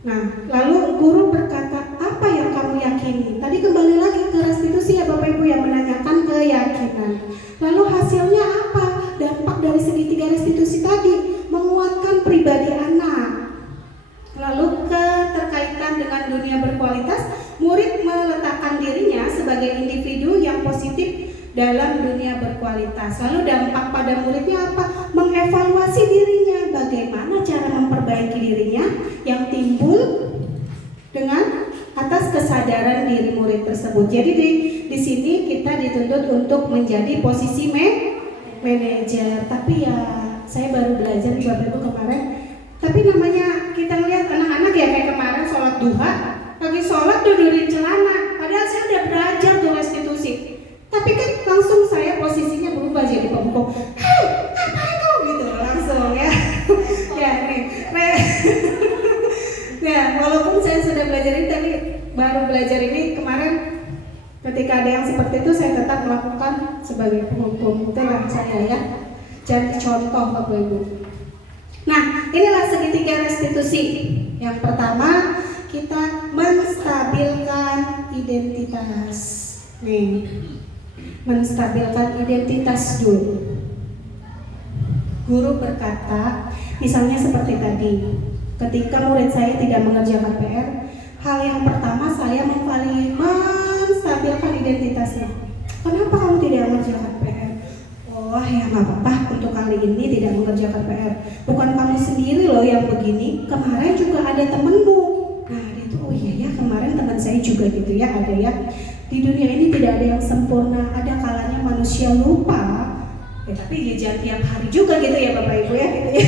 Nah, lalu guru berkata, apa yang kamu yakini? Tadi kembali lagi ke restitusi ya Bapak Ibu yang menanyakan keyakinan. Lalu hasilnya apa? Dampak dari segitiga restitusi tadi menguatkan pribadi anak. Lalu keterkaitan dengan dunia berkualitas, murid meletakkan dirinya sebagai individu yang positif dalam dunia berkualitas. Lalu dampak pada muridnya apa? Mengevaluasi dirinya, bagaimana cara memperbaiki dirinya yang timbul dengan atas kesadaran diri murid tersebut. Jadi di sini kita dituntut untuk menjadi posisi manajer. Tapi ya saya baru belajar di Bapak Ibu kemarin. Tapi namanya kita lihat anak-anak ya kayak kemarin sholat duha, pagi sholat dudurin celana. Padahal saya udah belajar tuh restitusi. Tapi kan langsung saya posisinya berubah jadi pemukul. Hei, ngapain kamu gitu langsung ya. Ya nih. Ya walaupun saya sudah belajar ini tadi baru belajar ini kemarin. Ketika ada yang seperti itu saya tetap melakukan sebagai penghukum. Itulah saya ya. Jadi contoh Bapak Ibu. Nah, inilah segitiga restitusi. Yang pertama, kita menstabilkan identitas. Nih, menstabilkan identitas dulu. Guru berkata, misalnya seperti tadi, ketika murid saya tidak mengerjakan PR, hal yang pertama saya menstabilkan identitasnya. Kenapa kamu tidak mengerjakan PR? Wah ya nggak apa-apa, untuk kali ini tidak mengerjakan PR. Bukan kamu sendiri loh yang begini, kemarin juga ada temenmu. Nah itu, oh iya ya kemarin teman saya juga gitu ya, ada ya. Di dunia ini tidak ada yang sempurna, ada kalanya manusia lupa. Ya tapi ya jangan tiap hari juga gitu ya Bapak Ibu ya gitu ya.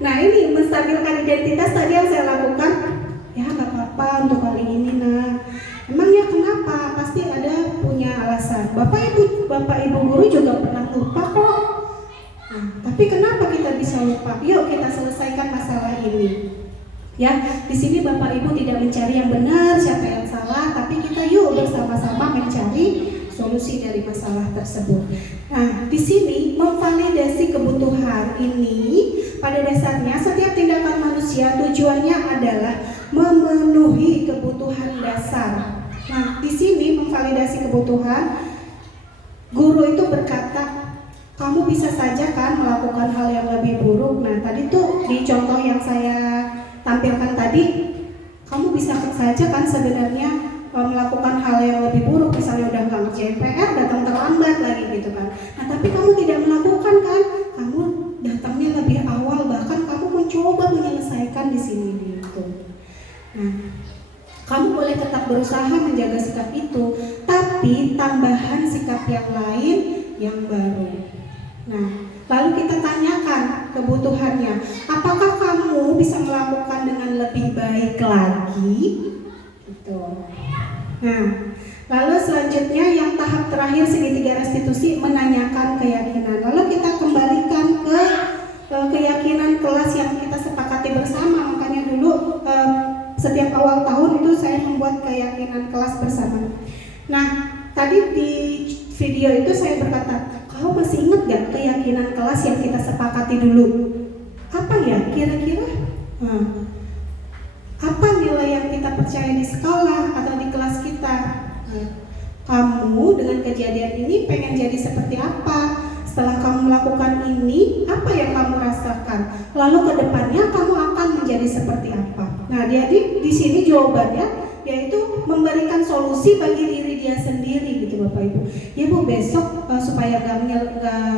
Nah ini menstabilkan identitas tadi yang saya lakukan. Ya nggak apa-apa untuk kali ini nah. Emangnya kenapa? Pasti ada punya alasan. Bapak ibu guru juga pernah lupa kok. Nah, tapi kenapa kita bisa lupa? Yuk kita selesaikan masalah ini. Ya, di sini Bapak Ibu tidak mencari yang benar, siapa yang salah, tapi kita yuk bersama-sama mencari solusi dari masalah tersebut. Nah, di sini memvalidasi kebutuhan ini pada dasarnya setiap tindakan manusia tujuannya adalah memenuhi kebutuhan dasar. Nah, di sini memvalidasi kebutuhan, guru itu berkata, kamu bisa saja kan melakukan hal yang lebih buruk. Nah, tadi tuh di contoh yang saya tampilkan tadi, kamu bisa saja kan sebenarnya melakukan hal yang lebih buruk, misalnya udah nggak ngerjain PR, datang terlambat lagi gitu kan. Nah, tapi kamu tidak melakukan kan, kamu datangnya lebih awal, bahkan kamu mencoba menyelesaikan di sini gitu. Nah, kamu boleh tetap berusaha menjaga sikap itu, tapi tambahan sikap yang lain yang baru. Nah, lalu kita tanyakan, kebutuhannya. Apakah kamu bisa melakukan dengan lebih baik lagi? Gitu. Nah, lalu selanjutnya yang tahap terakhir segitiga restitusi menanyakan keyakinan. Lalu kita kembalikan ke keyakinan kelas yang kita sepakati bersama. Makanya dulu setiap awal tahun itu saya membuat keyakinan kelas bersama. Nah, tadi di video itu saya berkata, kau masih ingat gak keyakinan kelas yang kita sepakati dulu? Apa ya kira-kira? Apa nilai yang kita percaya di sekolah atau di kelas kita? Kamu dengan kejadian ini pengen jadi seperti apa? Setelah kamu melakukan ini, apa yang kamu rasakan? Lalu ke depannya kamu akan menjadi seperti apa? Nah, jadi di sini jawabannya yaitu memberikan solusi bagi diri dia sendiri gitu Bapak Ibu. Ya Bu, besok supaya gak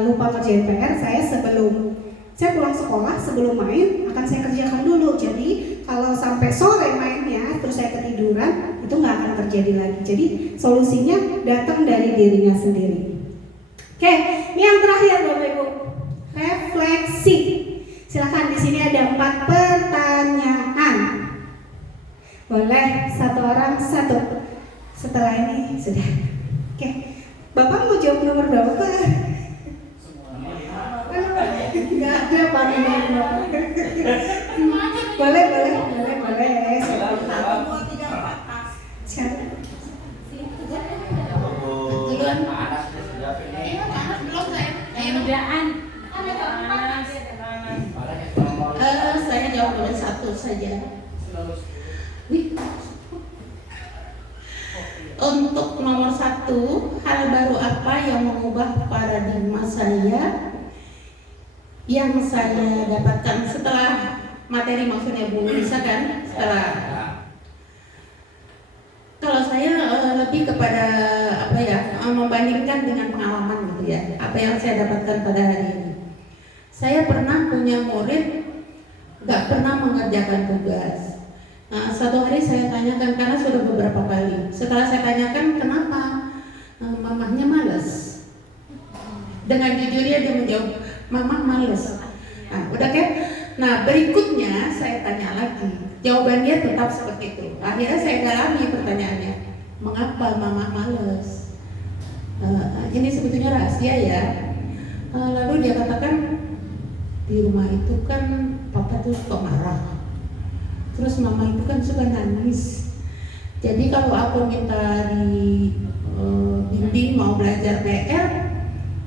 lupa ngerjain PR, saya pulang sekolah sebelum main akan saya kerjakan dulu. Jadi kalau sampai sore mainnya terus saya ketiduran, itu nggak akan terjadi lagi. Jadi solusinya datang dari dirinya sendiri. Oke, ini yang terakhir Bapak Ibu, refleksi. Silakan, di sini ada 4 pertanyaan. Boleh satu orang satu. Setelah ini sudah. Oke, Bapak mau jawab nomor berapa Pak? Nggak ada Pak nomor berapa. Boleh. Saya jawab boleh satu saja. Untuk nomor 1, hal baru apa yang mengubah paradigma saya yang saya dapatkan setelah materi, maksudnya Bu Lisa kan, setelah kalau saya lebih kepada membandingkan dengan pengalaman gitu ya, apa yang saya dapatkan pada hari ini. Saya pernah punya murid gak pernah mengerjakan tugas. Nah, suatu hari saya tanyakan, karena sudah beberapa kali. Setelah saya tanyakan kenapa, mamahnya malas. Dengan jujurnya dia menjawab, mamah malas. Nah, udah kan? Nah, berikutnya saya tanya lagi. Jawabannya tetap seperti itu. Akhirnya saya dalami pertanyaannya, mengapa mamah malas? Ini sebetulnya rahasia ya. Lalu dia katakan, di rumah itu kan papa tuh suka marah. Terus mama itu kan suka nangis. Jadi kalau aku minta di bimbing mau belajar PR,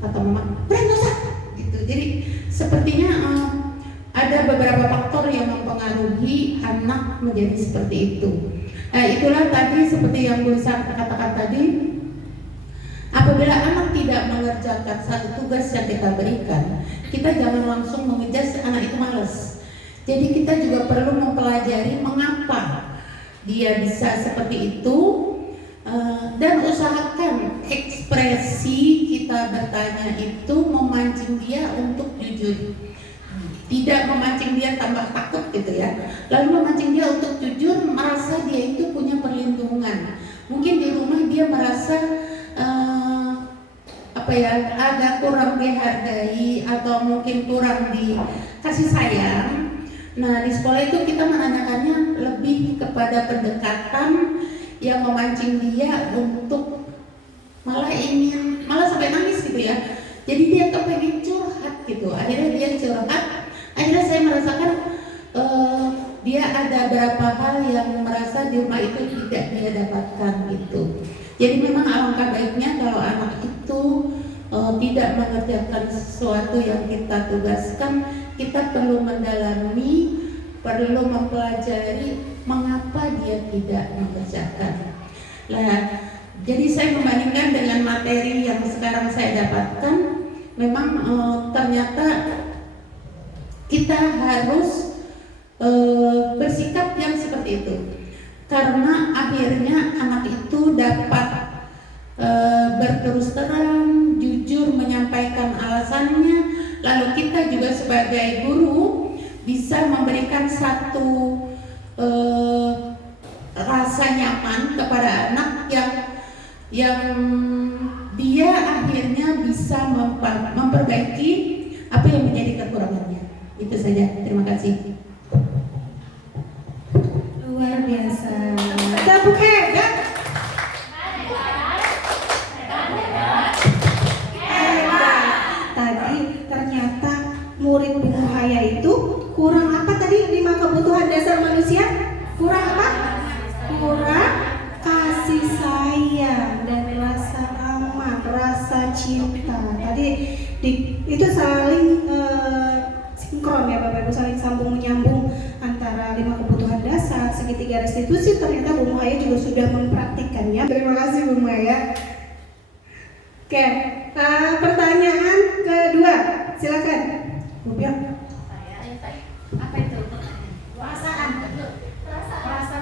kata mama, nggak usah gitu. Jadi sepertinya ada beberapa faktor yang mempengaruhi anak menjadi seperti itu. Itulah tadi seperti yang Bu Lisa katakan tadi, apabila anak tidak mengerjakan satu tugas yang kita berikan, kita jangan langsung mengejas anak itu malas. Jadi kita juga perlu mempelajari mengapa dia bisa seperti itu, dan usahakan ekspresi kita bertanya itu memancing dia untuk jujur, tidak memancing dia tambah takut gitu ya, lalu memancing dia untuk jujur, merasa dia itu punya perlindungan. Mungkin di rumah dia merasa agak kurang dihargai atau mungkin kurang dikasih sayang. Nah, di sekolah itu kita menanyakannya lebih kepada pendekatan yang memancing dia untuk malah sampai nangis gitu ya. Jadi dia kepengen curhat gitu. Akhirnya dia curhat. Akhirnya saya merasakan dia ada beberapa hal yang merasa di rumah itu tidak dia dapatkan gitu. Jadi memang alangkah baiknya kalau anak itu tidak mengerjakan sesuatu yang kita tugaskan, kita perlu mendalami, perlu mempelajari mengapa dia tidak mengerjakan. Nah, jadi saya membandingkan dengan materi yang sekarang saya dapatkan, memang ternyata kita harus bersikap yang seperti itu, karena akhirnya anak itu dapat berterus terang, jujur menyampaikan alasannya, lalu kita juga sebagai guru bisa memberikan satu rasa nyaman kepada anak yang dia akhirnya bisa memperbaiki apa yang menjadi kekurangannya. Itu saja. Terima kasih. Luar biasa. Tepuk hebat. Tadi ternyata murid Bu Muhaya itu kurang apa tadi? 5 kebutuhan dasar manusia? Kurang apa? Kurang kasih sayang dan rasa aman, rasa cinta. Tadi itu saling sinkron ya Bapak Ibu, saling sambung menyambung antara 5 kebutuhan dasar, segitiga restitusi. Ternyata Bu Muhaya juga sudah mempraktikkannya. Terima kasih Bu Muhaya. Oke, pertanyaan kedua, silakan. Bu Pion. Apa itu? Perasaan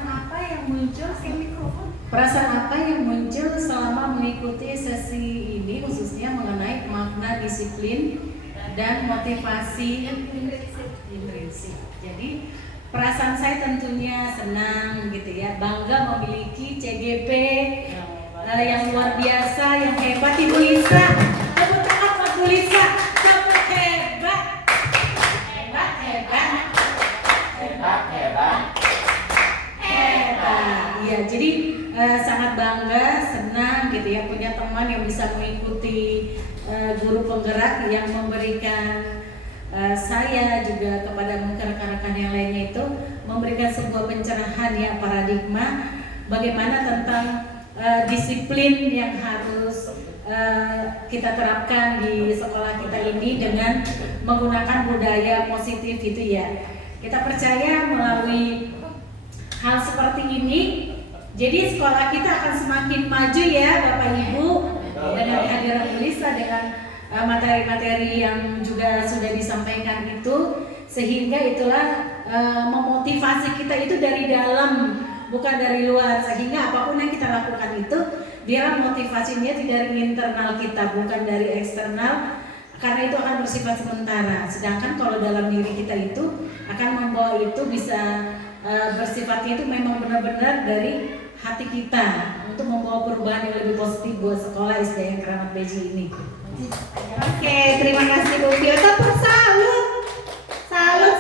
apa yang muncul? Perasaan apa yang muncul selama mengikuti sesi ini, khususnya mengenai makna disiplin dan motivasi intrinsik. Jadi perasaan saya tentunya senang gitu ya, bangga memiliki CGP yang luar biasa, yang hebat. Ibu Lisa, tepuk tangan buat Bu Lisa, tepuk hebat. Iya, jadi sangat bangga, senang gitu ya punya teman yang bisa mengikuti guru penggerak yang memberikan saya juga kepada rekan-rekan yang lainnya itu memberikan sebuah pencerahan ya, paradigma bagaimana tentang disiplin yang harus kita terapkan di sekolah kita ini dengan menggunakan budaya positif itu ya. Kita percaya melalui hal seperti ini, jadi sekolah kita akan semakin maju ya Bapak Ibu, dengan kehadiran Bu Lisa, dengan materi-materi yang juga sudah disampaikan itu, sehingga itulah memotivasi kita itu dari dalam, bukan dari luar, sehingga apapun yang kita lakukan itu biar motivasinya dari internal kita, bukan dari eksternal, karena itu akan bersifat sementara. Sedangkan kalau dalam diri kita itu akan membawa itu bisa bersifatnya itu memang benar-benar dari hati kita untuk membawa perubahan yang lebih positif buat sekolah SDN Kramat Beji ini. Oke, terima kasih Bu Pio. Tepuk salut. Salut.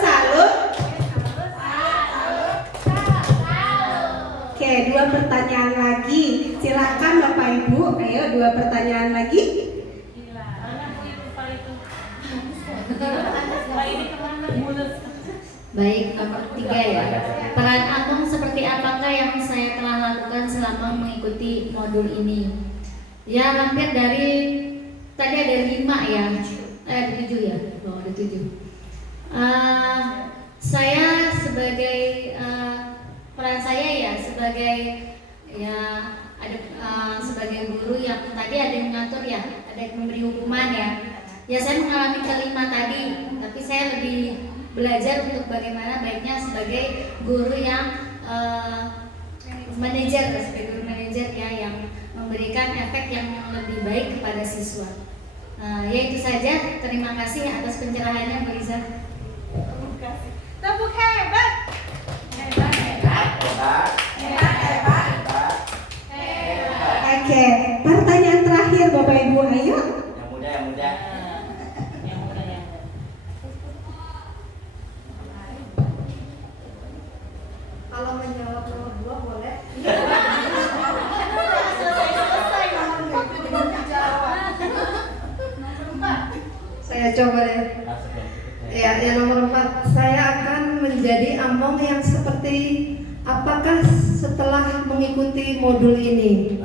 Oke, 2 pertanyaan lagi. Silakan Bapak Ibu. Ayo 2 pertanyaan lagi. Baik, nomor 3 ya. Peran Abang seperti apakah yang saya telah lakukan selama mengikuti modul ini? Ya, hampir dari tadi ada 5 ya. Ada 7 ya. Oh, ada 7. Saya sebagai peran saya ya sebagai sebagai guru yang tadi ada yang mengatur ya, ada yang memberi hukuman ya. Ya, saya mengalami kelima tadi, tapi saya lebih belajar untuk bagaimana baiknya sebagai guru yang sebagai guru manajer ya, yang memberikan efek yang lebih baik kepada siswa. Ya itu saja. Terima kasih atas pencerahannya, Bu Riza. Tepuk hebat. Oke, pertanyaan terakhir Bapak Ibu, ayo. Yang muda. Kalau menjawab nomor 2 boleh. Saya coba ya. Ya, yang nomor 4, saya akan menjadi among yang seperti apakah setelah mengikuti modul ini?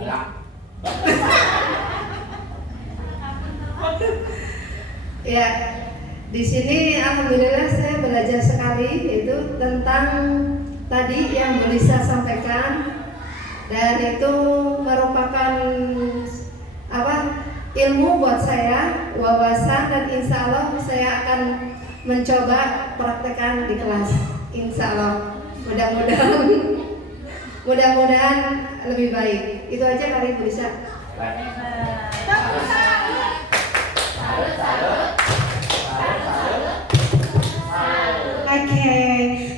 Ya, di sini alhamdulillah saya belajar sekali itu tentang tadi yang Bu Lisa sampaikan, dan itu merupakan ilmu buat saya, wawasan, dan insya Allah saya akan mencoba praktekkan di kelas. Insya Allah, mudah-mudahan lebih baik. Itu aja kali Bu Lisa. Oke,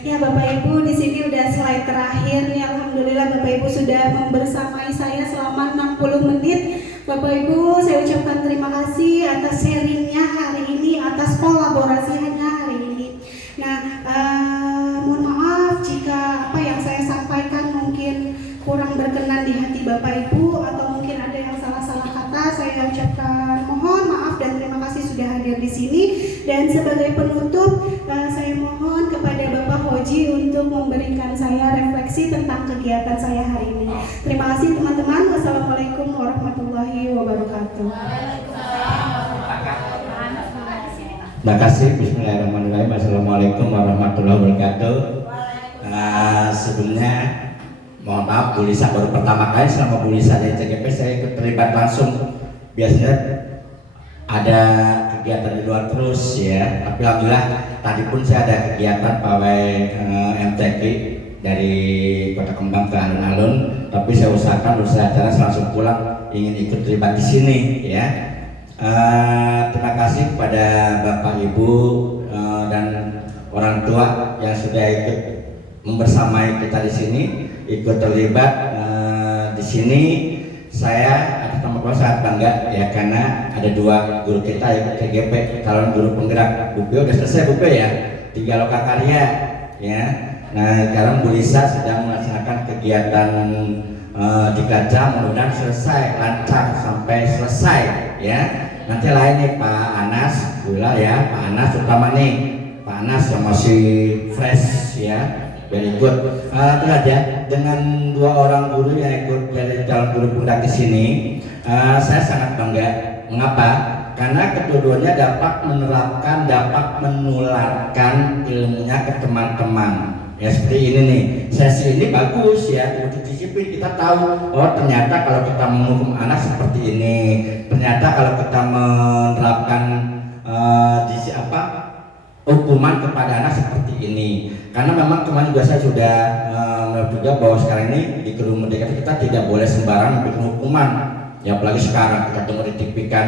ya Bapak Ibu, di sini udah slide terakhir nih. Alhamdulillah Bapak Ibu sudah membersamai saya selama 60 menit. Bapak Ibu, saya ucapkan terima kasih atas sharingnya hari ini, atas kolaborasinya hari ini. Dan sebagai penutup, saya mohon kepada Bapak Hoji untuk memberikan saya refleksi tentang kegiatan saya hari ini. Terima kasih teman-teman. Wassalamualaikum warahmatullahi wabarakatuh. Terima kasih. Bismillahirrahmanirrahim. Assalamualaikum warahmatullahi wabarakatuh. Sebelumnya mohon maaf, Bu Lisa baru pertama kali selama Bu Lisa di CGP saya ikut terlibat langsung. Biasanya ada kegiatan di luar terus ya, tapi alhamdulillah tadi pun saya ada kegiatan pawai MTQ dari Kota Kembang ke alun-alun, tapi saya usahakan usai acara langsung pulang, ingin ikut terlibat di sini ya. Terima kasih kepada Bapak Ibu dan orang tua yang sudah ikut membersamai kita di sini, ikut terlibat di sini. Saya atas nama keluarga sangat bangga ya, karena ada dua guru kita yang KGP, calon guru penggerak. Bu Pio udah selesai Bu Pio ya, 3 lokakarya ya. Nah sekarang Bu Lisa sedang melaksanakan kegiatan di Gajah, mudah-mudahan selesai lancar sampai selesai ya. Nanti lain nih Pak Anas, Gula ya, Pak Anas terutama nih, Pak Anas yang masih fresh ya, very good. Itu aja, dengan 2 orang guru yang ikut dari calon guru penggerak di sini, saya sangat bangga. Mengapa? Karena kedua-duanya dapat menerapkan, dapat menularkan ilmunya ke teman-teman. Ya seperti ini nih, sesi ini bagus ya untuk disiplin. Kita tahu, oh ternyata kalau kita menghukum anak seperti ini, ternyata kalau kita menerapkan hukuman kepada anak seperti ini. Karena memang kemarin juga saya sudah juga bahwa sekarang ini di Gedung Merdeka kita tidak boleh sembarang memberikan hukuman. Ya apalagi sekarang kita dengar di TV kan,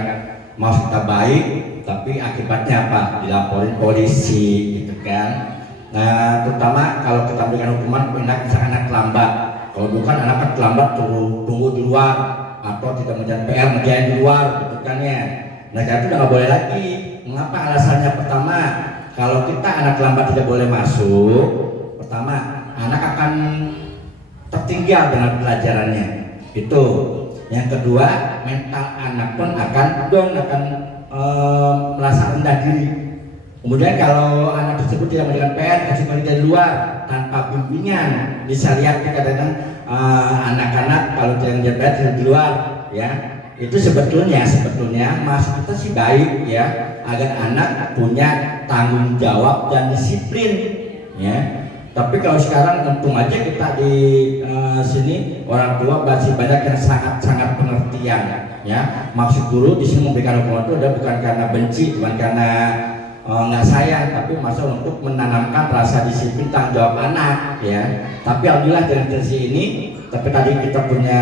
mau kita baik, tapi akibatnya apa? Dilaporin polisi gitu kan. Nah, terutama kalau kita berikan hukuman misalkan anak terlambat. Kalau bukan anak kan terlambat tunggu di luar atau tidak mengerjakan PR, mengerjain di luar gitu kan ya. Nah, itu udah nggak boleh lagi. Mengapa? Alasannya pertama, kalau kita anak terlambat tidak boleh masuk, pertama anak akan tertinggal dengan pelajarannya. Itu. Yang kedua, mental anak pun akan down, akan merasa rendah diri. Kemudian kalau anak tersebut tidak melakukan PR, kasih dari luar tanpa bimbingan, bisa lihat kadang-kadang anak-anak kalau tidak melakukan PR di luar, ya itu sebetulnya maksud kita sih baik ya, agar anak punya tanggung jawab dan disiplin, ya. Tapi kalau sekarang untung aja kita di sini orang tua masih banyak yang sangat pengertian, ya. Maksud guru di sini memberikan hukuman itu adalah bukan karena benci, bukan karena nggak sayang, tapi maksud untuk menanamkan rasa disiplin tanggung jawab anak ya. Tapi alhamdulillah dari sesi ini, tapi tadi kita punya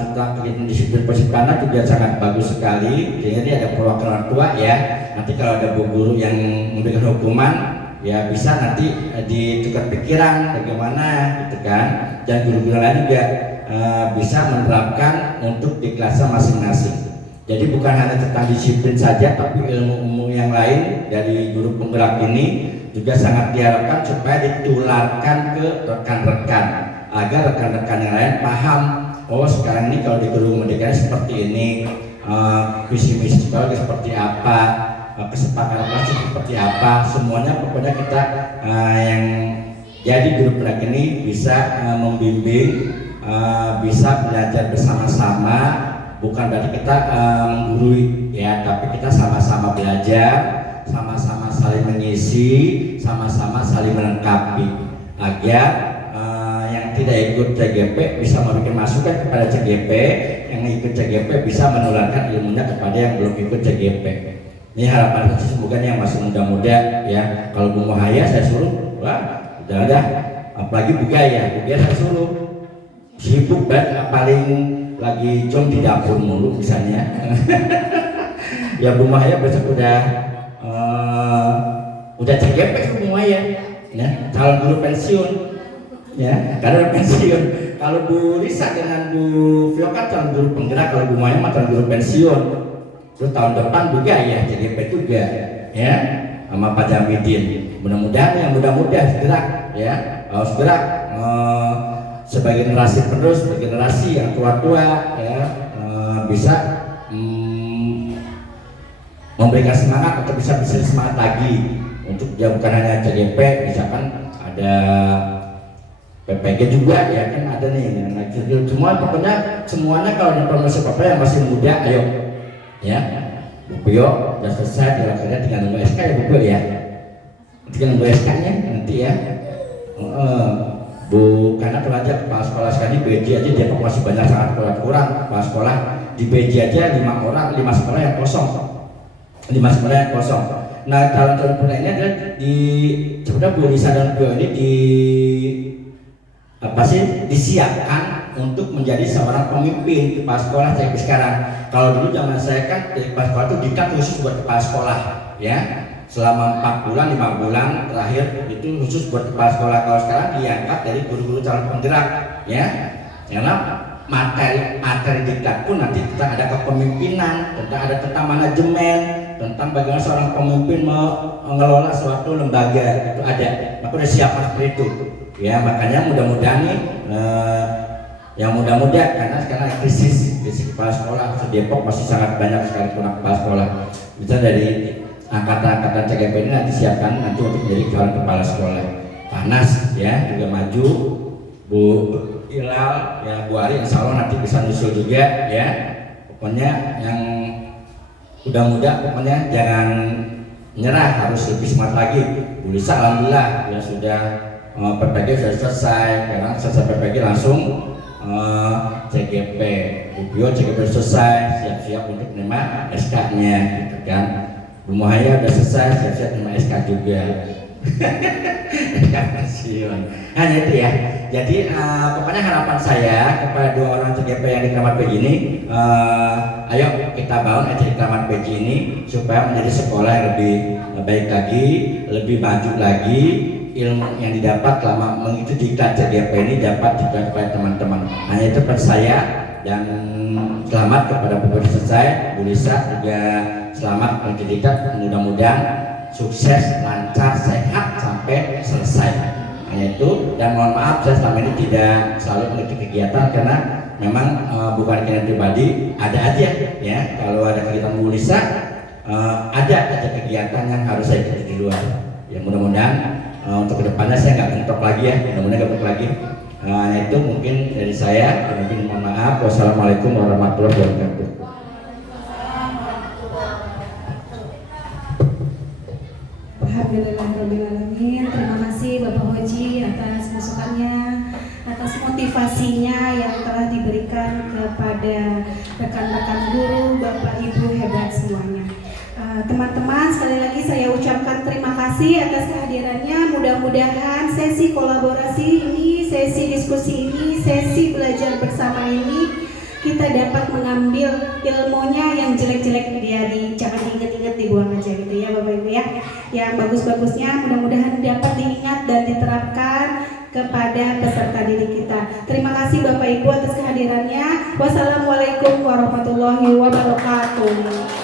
tentang kegiatan disiplin positif anak juga sangat bagus sekali. Jadi ada perwakilan tua ya. Nanti kalau ada bu guru yang memberikan hukuman ya bisa nanti ditukar pikiran bagaimana gitu kan. Dan guru-guru lain juga bisa menerapkan untuk di kelasnya masing-masing. Jadi bukan hanya tentang disiplin saja, tapi ilmu-ilmu yang lain dari guru penggerak ini juga sangat diharapkan supaya ditularkan ke rekan-rekan, agar rekan-rekan yang lain paham, oh sekarang ini kalau di Gedung Merdeka seperti ini, visi misi sekolah seperti apa, kesepakatan kelas seperti apa, semuanya pokoknya kita yang jadi guru penggerak ini bisa membimbing, bisa belajar bersama-sama. Bukan berarti kita menggurui ya, tapi kita sama-sama belajar, sama-sama saling mengisi, sama-sama saling melengkapi agar yang tidak ikut CGP bisa memberikan masukan kepada CGP, yang ikut CGP bisa menularkan ilmunya kepada yang belum ikut CGP. Ini harapan saya, semoga yang masih muda-muda ya. Kalau Bu Muhaya saya suruh, wah udah ada, apalagi Bu Gaya saya suruh sibuk banget, paling lagi jom di dapur mulu misalnya. Ya Bu Mahaya besok udah CGP semua ya, calon guru pensiun ya, karena pensiun. Kalau Bu Lisa dengan Bu Fioka calon guru penggerak, kalau Bu Mahaya mah calon guru pensiun. Terus tahun depan juga ya CGP juga ya, sama Pak Jamidin. Mudah-mudahan yang muda-muda gerak ya, harus gerak sebagai generasi penerus, sebagai generasi yang tua-tua ya, bisa memberikan semangat untuk bisa semangat lagi untuk ya bukan hanya CGP, misalkan ada PPG juga ya kan ada nih, semua pokoknya semuanya kalau di promosi Bapak yang masih muda, ayo ya Bu Pio sudah selesai dilakukannya tinggal nunggu SK ya Bu Pio ya, tinggal nunggu SK nya nanti ya. Bu, karena aja kepala sekolah sekali BJ aja Depok masih banyak sangat kurang kepala sekolah, di BJ aja 5 sekolah yang kosong, 5 sekolah yang kosong. Nah calon pula ini adalah di sebenarnya Bu Lisa dan Bu ini disiapkan untuk menjadi seorang pemimpin kepala sekolah saya sekarang. Kalau dulu zaman saya kan kepala sekolah itu dikat khusus buat kepala sekolah ya, selama 4 bulan 5 bulan terakhir itu khusus buat kepala sekolah. Kalau sekarang diangkat dari guru-guru calon penggerak ya, karena materi diklat pun nanti tentang ada kepemimpinan, tentang manajemen, tentang bagaimana seorang pemimpin mengelola suatu lembaga itu ada. Maka udah siap seperti itu ya, makanya mudah-mudahan nih yang mudah-mudahan karena sekarang krisis kepala sekolah di Depok masih sangat banyak sekali kurang kepala sekolah. Bisa dari angkatan CGP ini nanti siapkan nanti untuk menjadi calon kepala sekolah. Panas ya, juga maju Bu Ilal ya, Bu Ari insya Allah nanti bisa nyusul juga ya. Pokoknya yang muda-muda pokoknya jangan nyerah, harus lebih semangat lagi. Bu Lisa alhamdulillah ya sudah PPG sudah selesai, sekarang selesai PPG langsung CGP. Bu Pio CGP selesai, siap-siap untuk menerima SK-nya gitu kan. Bu Muhaya udah selesai, siap-siap menerima SK juga. SK pensiun. Nah itu ya. Jadi pokoknya harapan saya kepada 2 orang CGP yang di Kramat PJ ini, ayo kita bangun aja di Kramat PJ ini supaya menjadi sekolah yang lebih baik lagi, lebih maju lagi. Ilmu yang didapat selama mengikuti diklat CGP ini dapat diberikan kepada teman-teman. Hanya itu pesan saya, dan selamat kepada Bu selesai, Bu Lisa juga selamat mengikuti diklat, mudah-mudahan sukses, lancar, sehat sampai selesai. Hanya itu, dan mohon maaf saya selama ini tidak selalu mengikuti kegiatan karena memang bukan kegiatan pribadi, ada aja ya. Kalau ada kegiatan Bu Lisa, ada aja kegiatan yang harus saya ikuti di luar. Ya mudah-mudahan untuk kedepannya saya nggak mentok lagi ya, mudah-mudahan nggak mentok lagi. Itu mungkin dari saya. Mungkin mohon maaf. Wassalamualaikum warahmatullahi wabarakatuh. Alhamdulillahirrahmanirrahim. Terima kasih Bapak Hoji atas masukannya, atas motivasinya yang telah diberikan kepada rekan-rekan guru, Bapak Ibu hebat semuanya. Teman-teman, sekali lagi saya ucapkan terima kasih atas kehadirannya. Mudah-mudahan sesi kolaborasi ini, sesi diskusi ini, sesi belajar bersama ini kita dapat mengambil ilmunya. Yang jelek-jelek jangan diingat-ingat, dibuang aja gitu ya Bapak Ibu ya. Yang bagus-bagusnya mudah-mudahan dapat diingat dan diterapkan kepada peserta didik kita. Terima kasih Bapak Ibu atas kehadirannya. Wassalamualaikum warahmatullahi wabarakatuh.